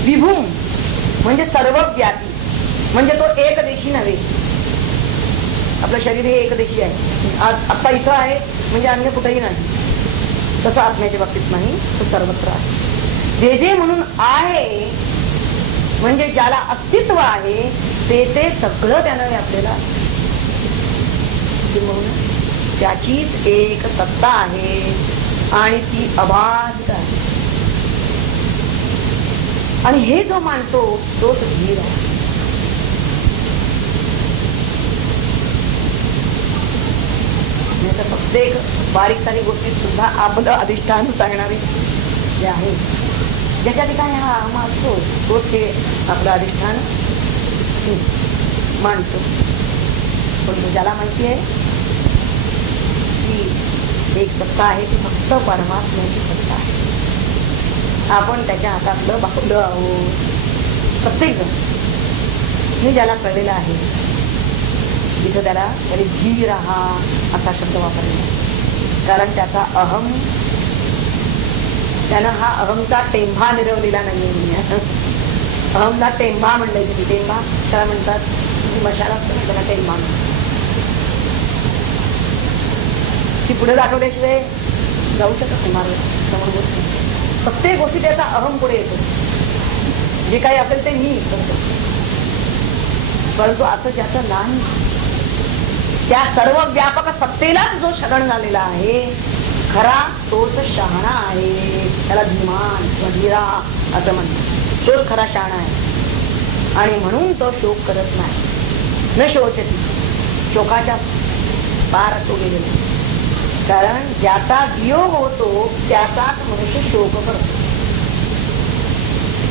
विभूम म्हणजे सर्वव्यापी, म्हणजे तो एकदेशी नव्हे. आपलं शरीर हे एकदेशी आहे. आज आत्ता इथं आहे म्हणजे अन्य कुठेही नाही, तसं आत्म्याच्या बाबतीत नाही, तो सर्वत्र आहे. जे जे म्हणून आहे म्हणजे ज्याला अस्तित्व आहे ते ते सगळं त्यानं व्यापलेलं, त्याचीच एक सत्ता आहे आणि ती अबाधित आहे. आणि हे जो मानतो तोच धीर आहे. प्रत्येक बारीक सारी गोष्टीत सुद्धा आपलं अधिष्ठान सांगणारे जे आहे, ज्याच्या ठिकाणी हा आत्मा असतो तोच ते आपलं अधिष्ठान मानतो. पण ज्याला माहिती आहे की एक सत्ता आहे ती फक्त परमात्म्याची सत्ता आहे, आपण त्याच्या हातातलं बाहुलं आहोत प्रत्येक जण. हे ज्याला कळलेलं आहे तिथं त्याने धीर हा असा शब्द वापरलेला, कारण त्याचा अहम, त्यानं हा अहमचा टेंभा मिरवलेला नाहीये. अहमला टेंभा म्हणलंय तुम्ही. टेंभा त्याला म्हणतात, मशाला असतं त्याला टेंभा. ती पुढे दाखवल्याशिवाय जाऊ शकत नाही मार्ग समोर गोष्टी. प्रत्येक गोष्टी त्याचा अहम पुढे येतो, जे काही असेल ते मी करतो. परंतु असं ज्याचं नाही, त्या सर्व व्यापक सत्तेलाच जो शरण झालेला आहे खरा तोच शहाणा आहे. त्याला धीमान धीरा असं म्हणतात. तोच खरा शहाणा आहे आणि म्हणून तो शोक करत नाही. न शोचती, शोकाच्या पार तो गेलेला. कारण ज्याचा वियोग होतो त्याचाच मनुष्य शोक करतो.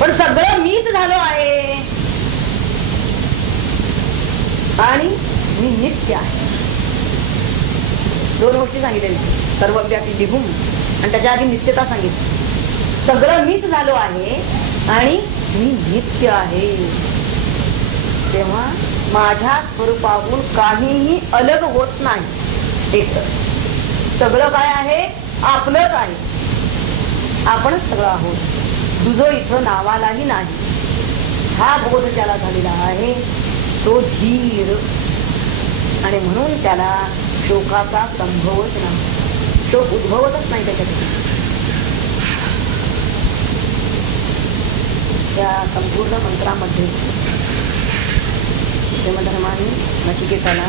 पण सगळं मीच झालो आहे आणि मी नित्य आहे. दोन गोष्टी सांगितलेल्या, सर्वव्यापी विभूम आणि त्याच्या आधी नित्यता सांगितली. सगळं मीच झालो आहे आणि मी नित्य आहे. तेव्हा माझ्या स्वरूपाहून काहीही अलग होत नाही. एक सगळं काय आहे? आपलंच आहे. आपणच सगळं आहोत. तुझं इथं नावालाही नाही. हा बोध ज्याला झालेला आहे तो धीर, आणि म्हणून त्याला शोकाचा संभवच नाही. शोक उद्भवतच नाही त्याच्यात. त्या संपूर्ण मंत्रामध्ये यमधर्माने नचिकेताला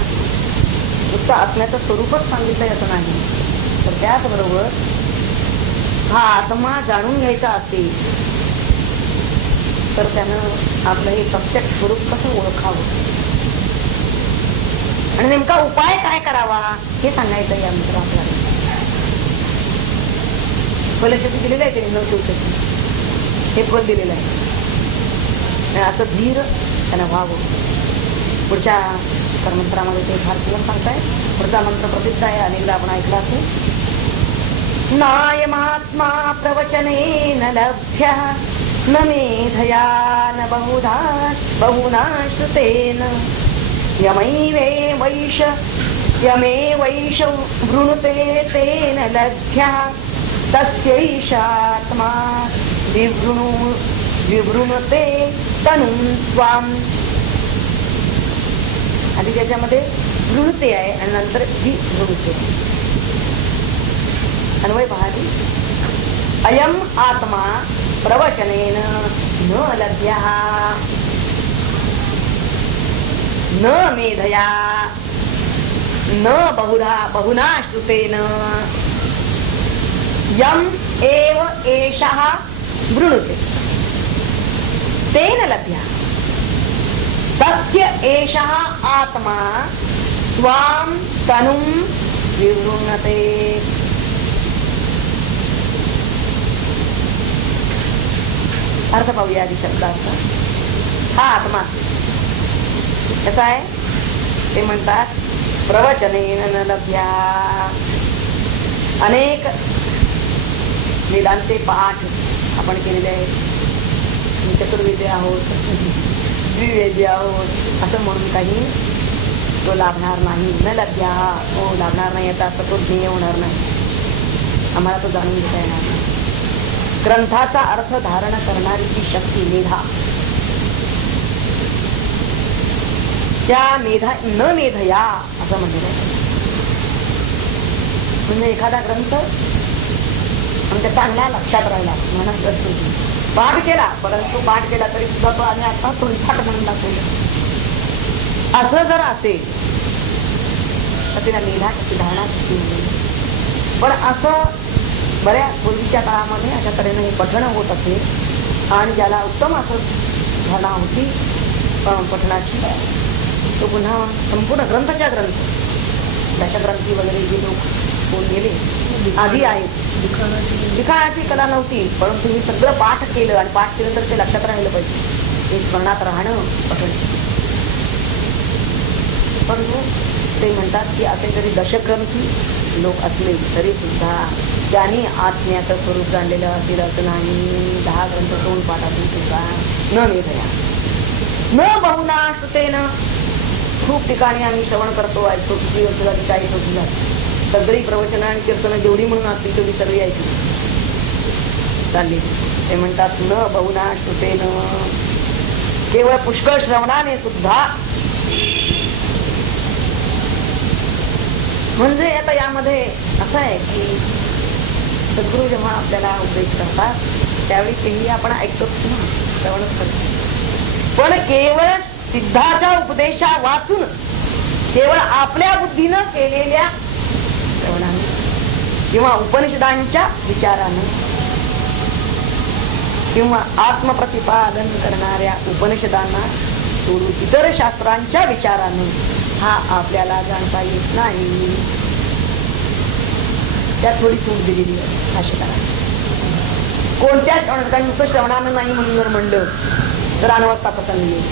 नुसतं आत्म्याचं स्वरूपच सांगितलं याचं नाही, तर त्याचबरोबर हा आत्मा जाणून घ्यायचा असेल तर त्यानं आपलं हे प्रत्यक्ष स्वरूप कसं ओळखावं आणि नेमका उपाय काय करावा हे सांगायचं या मित्र आपल्याला. फलशती दिलेलं आहे त्याने 9 दिवसाची, हे फल दिलेलं आहे. असं धीर त्यानं व्हावं. पुढच्या मंत्रामध्ये ते फार सुंदर सांगताय. पुढचा मंत्र प्रसिद्ध आहे, अनेकदा आपण ऐकला असेल. नायमात्मा प्रवचनेन लभ्य न मेधया न बहुना श्रुतेन यमेवैष वृणुते तेन लभ्य तस्यैषात्मा विवृणुते तनुं स्वाम. आधी त्याच्यामध्ये वृणुते आहे आणि नंतर विवृणुते. अन्वय पहाडी. अयम आत्मा प्रवचनेन न लभ्यः न मेधया न बहुना श्रुतेन यम एव एषः वृणुते तेन लभ्यः तस्य एषः आत्मा स्वां तनुं विवृणते. अर्थ पाहूया आधी शब्दार्थ. हा आत्मा कसा आहे ते म्हणतात प्रवचनेन न लभ्या. अनेक वेदांचे पाठ आपण केलेले आहेत. चतुर्वेदी आहोत, द्विवेदी आहोत असं म्हणून काही तो लाभणार नाही. न लभ्या हो लाभणार नाही याचा अर्थ तो ज्ञेय होणार नाही, आम्हाला तो जाणून घेता येणार नाही. ग्रंथाचा अर्थ धारण करणारी ती शक्ती मेधा, त्या मेधा न मेधया असं म्हणलेलं आहे. म्हणजे एखादा ग्रंथ आमच्या चांगल्या लक्षात राहिला म्हणत असतो, पाठ केला परंतु पाठ केला तरी सुद्धा तो आम्ही आता तोंडपाठ म्हणून दाखवलं असं जर असेल तर तिला मेधा शक्ती धारणा शक्ती म्हणून. पण असं बऱ्याच पूर्वीच्या काळामध्ये अशा तऱ्हेनं हे पठण होत असेल आणि ज्याला उत्तम असं धारणा होती पठणाची, तो पुन्हा संपूर्ण ग्रंथाच्या ग्रंथ दशग्रंथी वगैरे जे लोक होऊन गेले आधी आहेत. लिखाणाची कला नव्हती परंतु हे सगळं पाठ केलं आणि पाठ केलं तर ते लक्षात राहिलं पाहिजे, ते स्मरणात राहणं पठण. परंतु ते म्हणतात की असे जरी दशग्रंथी लोक असले तरी सुद्धा त्यांनी आत्म्याचं स्वरूप जाणलेलं असेल असं नाही. 10 ग्रंथ तोंड पाठातून सुद्धा न मेधया न बहुना श्रुतेन. खूप ठिकाणी आम्ही श्रवण करतो, ऐकतो, किती वर्ष झाली काही वर्ष झाली सगळी प्रवचन आणि कीर्तन जेवढी म्हणून असतील तेवढी सगळी ऐकली चालली. ते म्हणतात न बहुना श्रुतेन, केवळ पुष्कळ श्रवणाने सुद्धा. म्हणजे आता यामध्ये असं आहे की सद्गुरू जेव्हा आपल्याला उपदेश करतात त्यावेळी तेही आपण ऐकतो ना, श्रवणच करतो. पण केवळ सिद्धाच्या उपदेशा वाचून केवळ आपल्या बुद्धीनं केलेल्या श्रवणाने किंवा उपनिषदांच्या विचारानं किंवा आत्मप्रतिपादन करणाऱ्या उपनिषदांना सोडून इतर शास्त्रांच्या विचारानं हा आपल्याला जाणता येत नाही. त्यात थोडी सूट दिलेली आहे भाष्यकाराने. कोणत्याच नुसतं श्रवणानं नाही म्हणून जर म्हणलं तर अनवस्था प्रसंग येईल.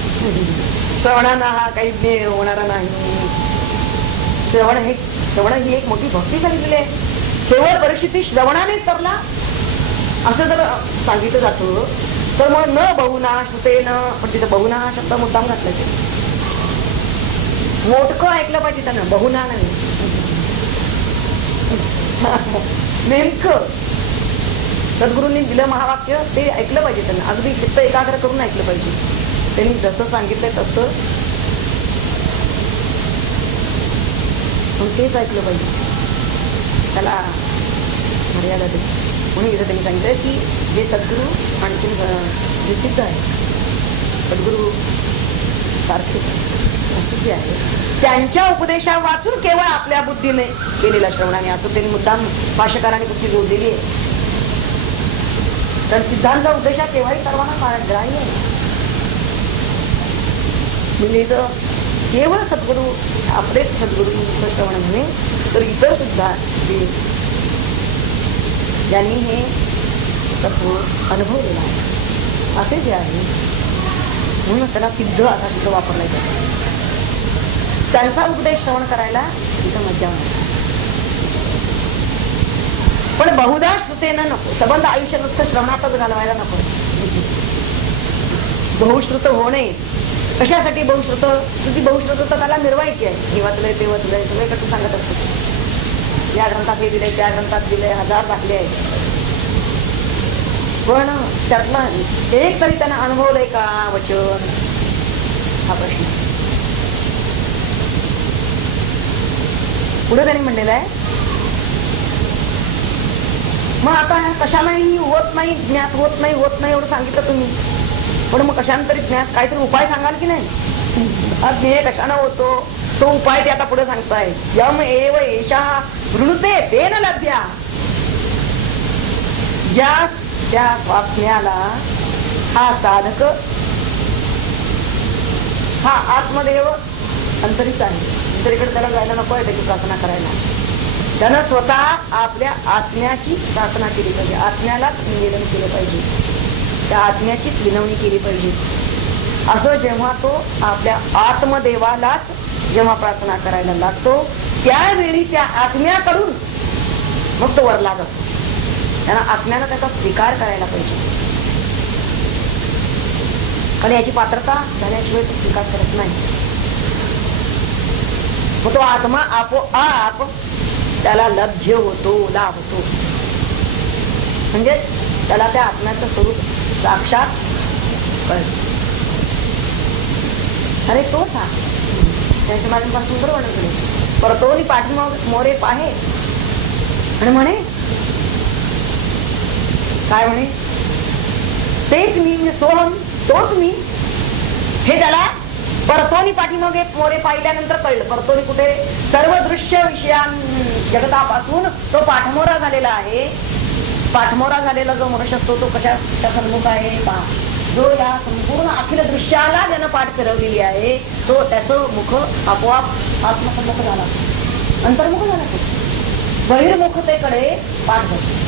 श्रवणानं हा काही ज्ञेय होणारा नाही. श्रवण ही एक मोठी भक्ती सांगितलेली आहे. केवळ परिस्थिती श्रवणाने तरला असं जर सांगितलं जातं तर मग न बहुना श्रुतेन, पण तिथं बहुना हा शब्द मुद्दाम घातला ते मोठकं ऐकलं पाहिजे त्यानं, बहुना नाही. नेमकं सद्गुरूंनी दिलं महावाक्य ते ऐकलं पाहिजे त्यांना, अगदी चित्त एकाग्र करून ऐकलं पाहिजे. त्यांनी जसं सांगितलंय तसं तेच ऐकलं पाहिजे, त्याला मर्यादा दे. म्हणून इथं त्यांनी सांगितलं की जे सद्गुरू आणखी प्रसिद्ध आहे, सद्गुरू सारखे असं जे आहे त्यांच्या उपदेशा वाचून केवळ आपल्या बुद्धीने केलेल्या श्रवणाने, असं त्यांनी मुद्दाम भाष्यकारांनी बुद्धी जोडलेली आहे. तर सिद्धांत उपदेशा केव्हाही सर्वांना ग्राह्य आहे. म्हणजे इथं केवळ सद्गुरू आपलेच सद्गुरू श्रवण नव्हे तर इतर सुद्धा जे ज्यांनी हे तत्व अनुभवलेलं आहे असे जे आहे, म्हणून त्याला सिद्ध असा शब्द वापरला जातो. त्यांचा उपदेश श्रवण करायला तिथं मज्जा होणार. पण बहुधा श्रुतेनं नको, संबंध आयुष्य नुसतं श्रवणातच घालवायला नको. बहुश्रुत होणे कशासाठी? बहुश्रुत तुझी बहुश्रुत तर त्याला मिरवायची आहे. हे वाचलंय ते वाचलंय सगळे कसं सांगत असतो, या ग्रंथात हे दिलंय त्या ग्रंथात दिलंय, 1000 दाखले आहेत. पण त्यातलं एक तरी त्यानं अनुभवलंय का वचन? हा प्रश्न. पुढे त्यांनी म्हणलेलं आहे, मग आता कशालाही होत नाही, ज्ञात होत नाही, होत नाही एवढं सांगितलं तुम्ही, पण मग कशानंतरी ज्ञात काहीतरी उपाय सांगाल की नाही? ज्ञेय कशानं होतो तो उपाय ते आता पुढे सांगताय. यम एव एषा वृणुते तेन लभ्या. ज्या त्या स्वात्म्याला हा साधक, हा आत्मदेव अंतरीच आहे. दुसरीकडे त्याला जायला नको आहे त्याची प्रार्थना करायला. त्यानं स्वतः आपल्या आत्म्याची प्रार्थना केली पाहिजे, आत्म्यालाच निवेदन केलं पाहिजे, त्या आत्म्याचीच विनवणी केली पाहिजे. असं जेव्हा तो आपल्या आत्मदेवालाच जेव्हा प्रार्थना करायला लागतो त्यावेळी त्या आत्म्याकडून मग तो वर लागतो. त्यांना आत्म्यानं त्याचा स्वीकार करायला पाहिजे, आणि याची पात्रता झाल्याशिवाय तो स्वीकार करत नाही. मग तो आत्मा आपोआप त्याला लभ्य होतो, लाभ होतो. म्हणजे त्याला त्या आत्म्याचं स्वरूप साक्षात कळत. अरे तोच हा त्याच्या माझ्यापासून सुंदर वर्णन केले. परतोनी पाठीमाग मोरे पाहे आणि म्हणे काय म्हणे, तेच मी, सोहम तोच मी. हे त्याला परतोनी पाठीमागे मोरे पाहिल्यानंतर कळलं. परतोनी कुठे? सर्व दृश्य विषयां जगतापासून तो पाठमोरा झालेला आहे. पाठमोरा झालेला जो मनुष्य असतो तो कशा सन्मुख आहे पहा. जो या संपूर्ण अखिल दृश्याला ज्यानं पाठ फिरवलेली आहे तो त्याचं मुख आपोआप आत्मसन्मुख झाला, अंतर्मुख झाला. तो बहिर्मुखतेकडे पाठ करतो.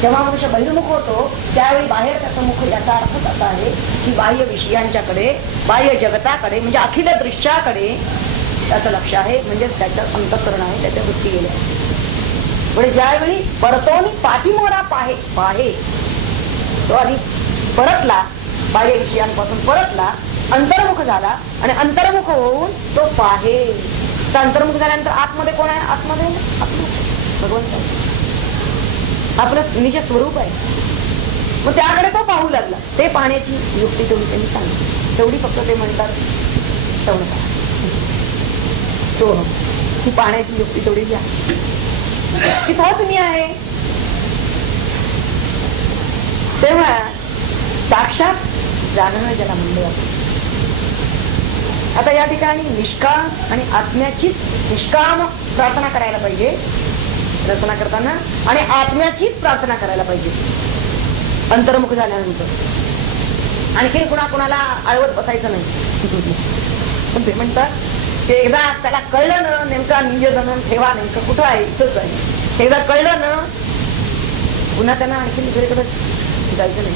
जेव्हा मनुष्य बहिर्मुख होतो त्यावेळी बाहेर त्याचं मुख, याचा अर्थच असा आहे की बाह्य विषयांच्याकडे, बाह्य जगताकडे म्हणजे अखिल दृश्याकडे त्याचं लक्ष आहे, म्हणजे त्याचं अंतःकरण आहे, त्याच्या वृत्ती गेल्या. म्हणजे ज्यावेळी परतोनी पाठीमोरा पाहे तो आधी परतला, बाह्य विषयांपासून परतला, अंतर्मुख झाला, आणि अंतर्मुख होऊन तो पाहे. तर अंतर्मुख झाल्यानंतर आतमध्ये कोण आहे? आतमध्ये भगवंत आपलं निज स्वरूप आहे. मग त्याकडे तो पाहू लागला. ते पाहण्याची युक्ती तेवढी त्यांनी सांगितली. तेवढी फक्त ते म्हणतात श्रवण करा, सोहम, ही पाहण्याची युक्ती तेवढी घ्या की तोच मी आहे. तेव्हा साक्षात जाणणं ज्याला म्हणलं जातं. आता या ठिकाणी निष्काम आणि आत्म्याचीच निष्काम प्रार्थना करायला पाहिजे रचना करताना, आणि आत्म्याचीच प्रार्थना करायला पाहिजे अंतर्मुख झाल्यानंतर. आणखी कुणाला आळवत बसायचं नाही. पण ते म्हणतात की एकदा त्याला कळलं ना नेमका निजधन ठेवा नेमकं कुठं आहे, इथंच आहे. एकदा कळलं ना पुन्हा त्यांना आणखी दुसरीकडे जायचं नाही.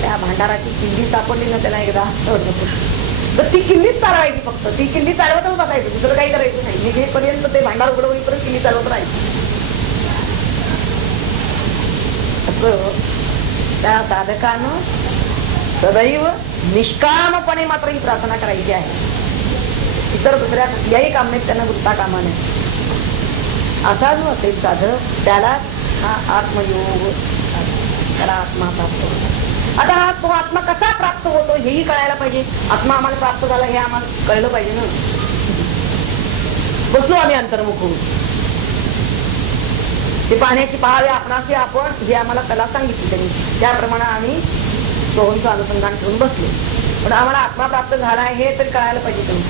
त्या भांडाराची किल्ली सापडली ना त्याला एकदा, तर ती किल्लीच चालवायची. फक्त ती किल्ली चालवतच बसायची, दुसरं काही करायचं नाही. निघेपर्यंत ते भांडार उघड होईपर्यंत किल्ली चालवत राहायची. त्या साधकानं सदैव निष्कामपणे मात्र ही प्रार्थना करायची आहे. इतर दुसऱ्या कुठल्याही कामनेत त्यांना गुंता कामा नये. असा जो असेल साधक त्याला हा आत्मयोग, त्याला आत्मा प्राप्त होतो. आता हा तो आत्मा कसा प्राप्त होतो हेही कळायला पाहिजे. आत्मा आम्हाला प्राप्त झाला हे आम्हाला कळलं पाहिजे ना. बसलो आम्ही अंतर्मुख होऊन, ते पाहण्याची पहावे आपणाशी आपण जे आम्हाला कला सांगितली त्यांनी त्याप्रमाणे आम्ही सोहमचं अनुसंधान ठेवून बसलो. पण आम्हाला आत्मा प्राप्त झाला आहे हे तरी कळायला पाहिजे तुम्ही,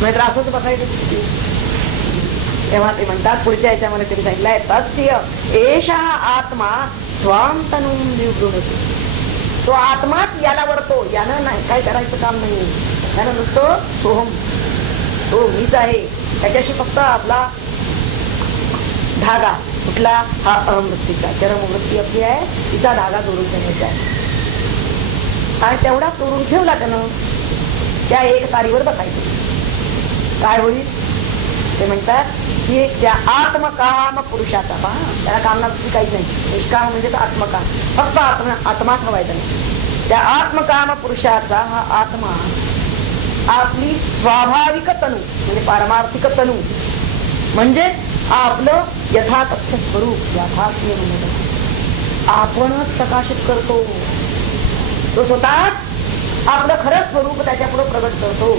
नाहीतर असंच बघायचं. तेव्हा ते म्हणतात पुढच्या याच्यामध्ये तरी सांगितलंय, तस्य एषा आत्मा स्वाम तनुम विवृणोति. तो आत्माच याला वरतो, यानं नाही काय करायचं काम नाही. यानं नुसतं सोहम, तो मीच आहे, त्याच्याशी फक्त आपला धागा कुठला, हा अहमवृत्तीचा चरमवृत्ती आपली आहे, तिचा धागा जोडून ठेवायचा आहे. आणि तेवढा तोडून ठेवला त्यानं, त्या एक तारीवर बसायचं. काय होईल ते म्हणतात की त्या आत्मकाम पुरुषाचा, पहा त्याला कामना काहीच नाही, निष्काम म्हणजे आत्मकाम, फक्त आत्माच हवायचा नाही. त्या आत्मकाम पुरुषाचा हा आत्मा आपली स्वाभाविक तनु म्हणजे पारमार्थिक तनु म्हणजे आपलं यथातथ्य स्वरूप यथात्म्य आपणच प्रकाशित करतो. तो स्वतःच आपलं खरं स्वरूप त्याच्या पुढे प्रगट करतो.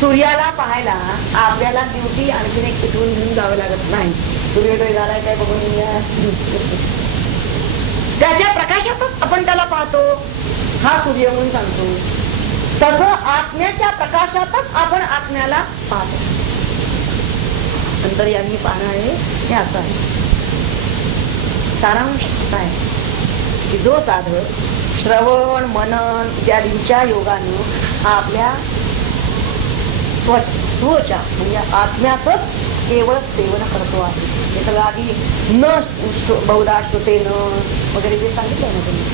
सूर्याला पाहायला आपल्याला ड्युटी आणखीन एक पिटवून घेऊन जावं लागत नाही. सूर्योदय झालाय काय बघून त्याच्या प्रकाशातच आपण त्याला पाहतो, हा सूर्य म्हणून सांगतो. तसं आत्म्याच्या प्रकाशातच आपण आत्म्याला पाहतो. नंतर यांनी पाहणं आहे हे असं आहे. सारांश काय की जो साधक श्रवण मनन इत्यादींच्या योगानं आपल्या स्वच्या म्हणजे आत्म्यातच केवळ सेवन करतो आहे. हे सगळं आधी न बहुधा श्रुतेन वगैरे जे सांगितलंय ना तुम्ही,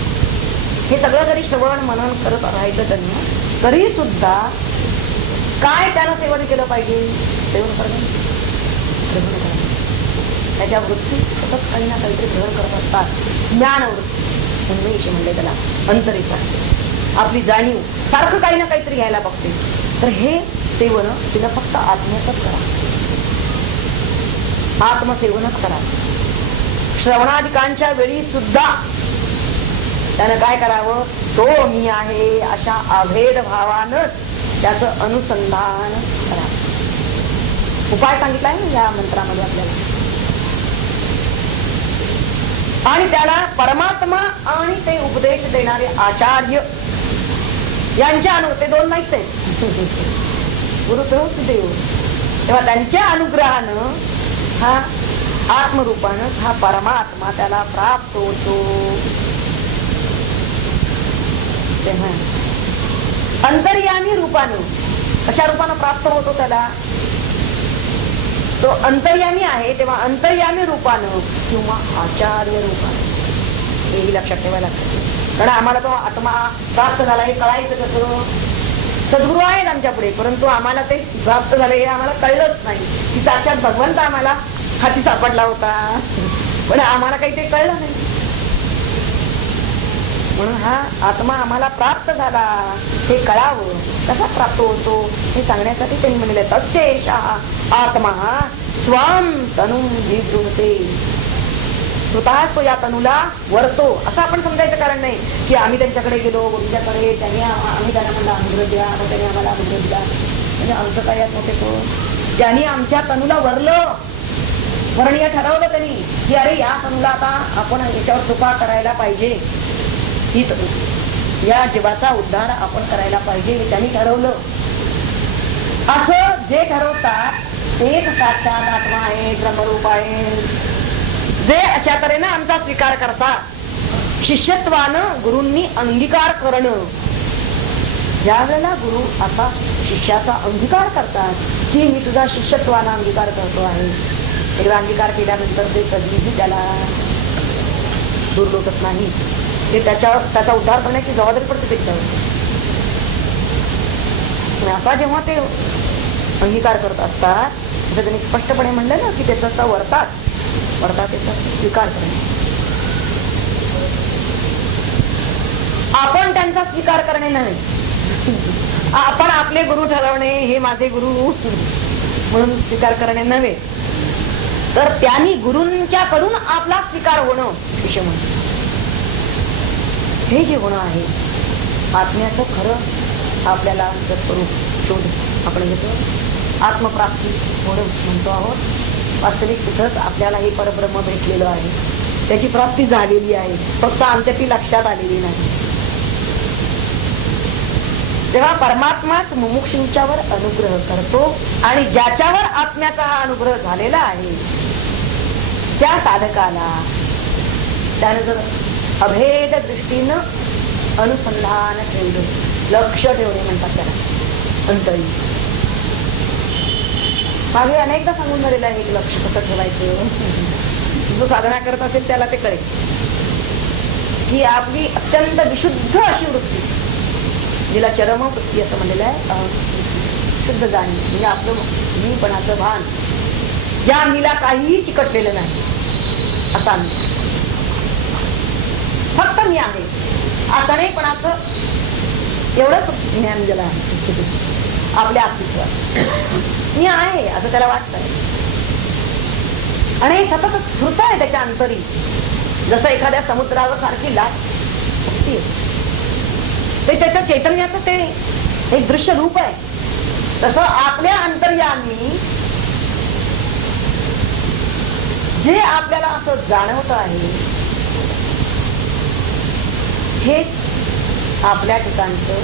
हे सगळं जरी श्रवण मनन करत राहायचं त्यांना, तरी सुद्धा काय त्यानं सेवन केलं पाहिजे, सेवन करणं ग्रहण करणं. त्याच्या वृत्ती सतत काही ना काहीतरी ग्रहण करत असतात. ज्ञानवृत्ती उन्मेष म्हणले त्याला, अंतरेचा आपली जाणीव सारखं काही ना काहीतरी घ्यायला बघते. तर हे सेवन तिला फक्त आत्म्यातच करा, आत्मसेवनच करा. श्रवणाधिकांच्या वेळी सुद्धा त्यानं काय करावं, तो मी आहे अशा अभेद भावानच त्याचं अनुसंधान करा. उपाय सांगितलाय ना या मंत्रामध्ये आपल्याला. आणि त्याला परमात्मा आणि ते उपदेश देणारे आचार्य यांच्या ते दोन नाहीच आहेत, गुरु देव, तेव्हा त्यांच्या अनुग्रहानं हा आत्मरूपानं हा परमात्मा त्याला प्राप्त होतो. तेव्हा अंतर्यामी रूपानं कशा रूपानं प्राप्त होतो त्याला, तो अंतर्यामी आहे तेव्हा अंतर्यामी रूपानं किंवा आचार्य रूपानं, हेही लक्षात ठेवायला लागतं. कारण आम्हाला तो आत्मा प्राप्त झाला हे कळायचं कसं, सद्गुरू आहेत आमच्या पुढे, परंतु आम्हाला ते प्राप्त झाले हे आम्हाला कळलंच नाही. की साक्षात भगवंत आम्हाला हाती सापडला होता, पण आम्हाला काही ते कळलं नाही. म्हणून हा आत्मा आम्हाला प्राप्त झाला हे कळावं, कसा प्राप्त होतो हे सांगण्यासाठी त्यांनी म्हणले, तस्येषा आत्मा स्वाम तनुम विवृणोति. स्वतःच तो या तनुला वरतो, असं आपण समजायचं कारण नाही की आम्ही त्यांच्याकडे गेलो गुरुच्याकडे, त्यांनी आम्ही त्यांना म्हणलं अनुग्रह द्या, मग त्यांनी आम्हाला अनुग्रह दिला, म्हणजे आमचं काय यात मोठे तो. त्यांनी आमच्या तनुला वरलं, वरणीय ठरवलं त्यांनी की अरे या तनुला आता आपण याच्यावर कृपा करायला पाहिजे, ही या जीवाचा उद्धार आपण करायला पाहिजे हे त्यांनी ठरवलं. असं जे ठरवतात तेच साक्षात आत्मा आहे, ब्रह्मरूप आहे, जे अशा तऱ्हेनं आमचा स्वीकार करतात. शिष्यत्वानं गुरूंनी अंगीकार करणं, ज्या वेळेला गुरु असा शिष्याचा अंगीकार करतात की मी तुझा शिष्यत्वानं अंगीकार करतो आहे, एकदा अंगीकार केल्यानंतर ते कधीही त्याला दूर लोटत नाही. ते त्याचा उद्धार करण्याची जबाबदारी पडते त्याच्यावर. असा जेव्हा ते अंगीकार करत असतात तर त्यांनी स्पष्टपणे म्हणलं ना की त्याचा वर्तात त्याचा स्वीकार करणे, आपण त्यांचा स्वीकार करणे नाही, आपण आपले गुरु ठरवणे, हे माझे गुरु म्हणून स्वीकार करणे नव्हे, तर त्यांनी गुरूंच्याकडून आपला स्वीकार होणं विषय म्हणून. हे जे गुण आहे आत्म्याचं खरं आपल्याला स्वरूप शोध आपण घेतो, आत्मप्राप्ती होणं म्हणतो आहोत. वास्तविक तिथंच आपल्याला हे परब्रह्म भेटलेलं आहे. त्याची प्राप्ती झालेली आहे, फक्त आमच्या ती लक्षात आलेली नाही. तेव्हा परमात्माच मुमुक्षूंच्यावर अनुग्रह करतो आणि ज्याच्यावर आत्म्याचा हा अनुग्रह झालेला आहे त्या साधकाला त्यानं जर अभेद दृष्टीनं अनुसंधान ठेवलं, लक्ष ठेवणे म्हणतात त्याला, अंतरी. मागे अनेकदा सांगून झालेलं आहे लक्ष कसं ठेवायचं. जो साधना करत असेल त्याला ते कळेल की आपली अत्यंत विशुद्ध अशी वृत्ती, जिला चरम वृत्ती असं म्हणलेलं आहे, शुद्ध जाणीव म्हणजे आपलं मीपणाचं भान, ज्या मीला काहीही चिकटलेलं नाही असा मी, फक्त मी आहे असणेपणाचं एवढंच ज्ञान ज्याला आहे आपल्या अस्तित्वात. मी आहे असं त्याला वाटतंय आणि सतत स्फुरत आहे त्याच्या अंतरी, जसं एखाद्या समुद्रावर सारखी लाट असते. ते त्याच्या चैतन्याचं ते एक दृश्य रूप आहे. तसं आपल्या अंतर्यामी जे आपल्याला असं जाणवत आहे हे आपल्या ठिकाणचं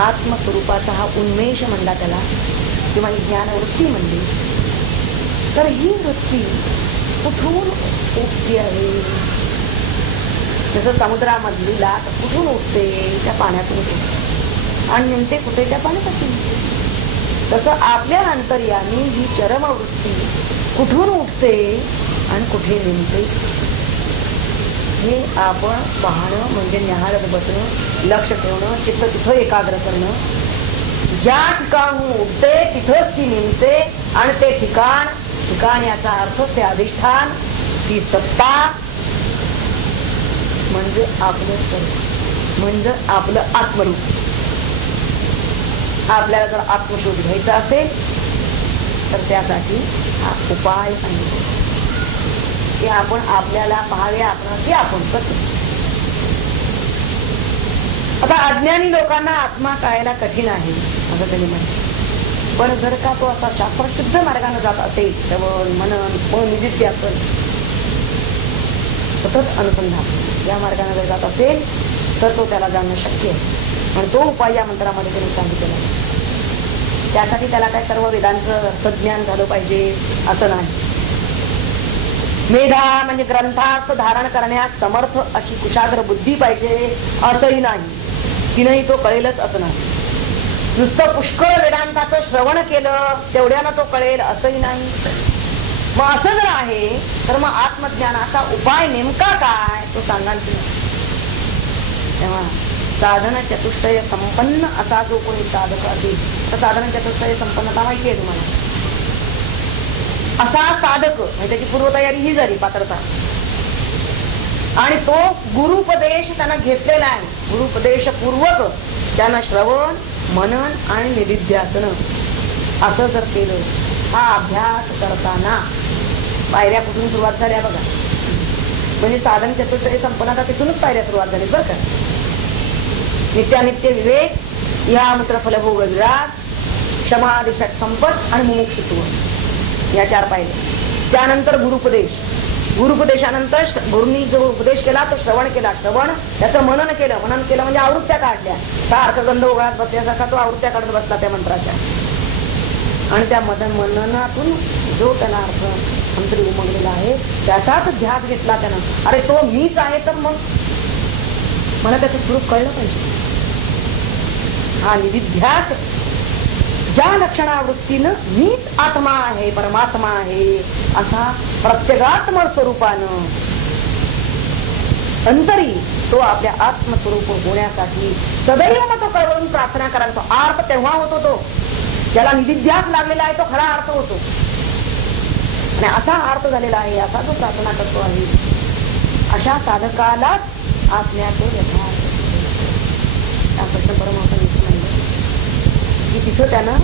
आत्मस्वरूपाचा हा उन्मेष म्हणला त्याला, किंवा ही ज्ञानवृत्ती म्हणली. तर ही वृत्ती कुठून उठती आहे? जसं समुद्रामधली लाट कुठून उठते? त्या पाण्यातून उठते आणि नेमते कुठे? त्या पाण्यापासून. तसं आपल्या अंतर्यामी ही चरमवृत्ती कुठून उठते आणि कुठे नेमते हे आपण पाहणं म्हणजे न्याहाळत बसणं, लक्ष ठेवणं, चित्त तिथं एकाग्र करणं. ज्या ठिकाणहून उठते तिथंच ती नेमते आणि ते ठिकाण, ठिकाण याचा अर्थ ते अधिष्ठान, ती सत्ता म्हणजे आपलं स्वरूप, म्हणजे आपलं आत्मरूप. आपल्याला जर आत्मशोध घ्यायचा असेल तर त्यासाठी हा उपाय सांगितला की आपण आपल्याला पाहावे, आपण करतो. आता अज्ञानी लोकांना आत्मा कळायला कठीण आहे असं त्यांनी म्हणलं. पण जर का तो असा शास्त्रशुद्ध मार्गाने जात असेल, श्रवण मनन मन निदिध्यासन सतत अनुसंधान या मार्गाने जर जात असेल तर तो त्याला जाणणं शक्य आहे. आणि तो उपाय या मंत्रामध्ये त्यांनी सांगितलेला आहे. त्यासाठी त्याला काय सर्व वेदांचं अर्थज्ञान झालं पाहिजे असं नाही. मेधा म्हणजे ग्रंथार्थ धारण करण्यास समर्थ अशी कुशाग्र बुद्धी पाहिजे असंही नाही. तिनंही तो कळेलच असं नाही. नुसतं पुष्कळ वेदांताचं श्रवण केलं तेवढ्यानं तो कळेल असंही नाही. मग असं जर आहे तर मग आत्मज्ञानाचा उपाय नेमका काय तो सांगाल की नाही. तेव्हा साधन चतुष्टय संपन्न असा जो कोणी साधक असेल तर साधन चतुष्टय संपन्नता माहिती आहे तुम्हाला. असा साधक म्हणजे त्याची पूर्वतयारी ही झाली, पात्रता. आणि तो गुरुपदेश त्यानं घेतलेला आहे. गुरुपदेश पूर्वक त्यानं श्रवण मनन आणि निदिध्यासन असं जर केलं, हा अभ्यास करताना पायऱ्या कुठून सुरुवात झाल्या बघा. म्हणजे साधन चतुष्टय संपन्नता तिथूनच पायऱ्या सुरुवात झाली बरं का. नित्यानित्य विवेक, इहामूत्र फलभोग विराग, क्षमादि षट संपत आणि मुमुक्षुत्व या 4 पायऱ्या. त्यानंतर गुरुपदेश, गुरुपदेशानंतर गुरुनी जो उपदेश केला तो श्रवण केला, श्रवण त्याचं मनन केलं, मनन केलं म्हणजे आवृत्त्या काढल्या. अर्थगंध उघडत बसल्यासारखा तो आवृत्त्या काढत बसला त्या मंत्राच्या. आणि त्या मननातून जो त्यांना अर्थ मंत्री उमगलेला आहे त्याचाच ध्यास घेतला त्यानं. अरे तो मीच आहे तर मग मला त्याचं स्वरूप कळलं पाहिजे. हा निधिध्यास ज्या लक्षणावृत्तीनं मीच आत्मा आहे, परमात्मा आहे असा प्रत्यगात्म स्वरूपानं अंतरी तो आपल्या आत्मस्वरूप होण्यासाठी सदैव मग तो कळवून प्रार्थना करायचा. अर्थ तेव्हा होतो तो ज्याला निधिध्यास लागलेला आहे, तो खरा अर्थ होतो. आणि असा अर्थ झालेला आहे, असा जो प्रार्थना करतो आहे अशा साधकालाच आत्म्याचे यथार्थ. कृष्ण परमात्मा की तिथं त्यानं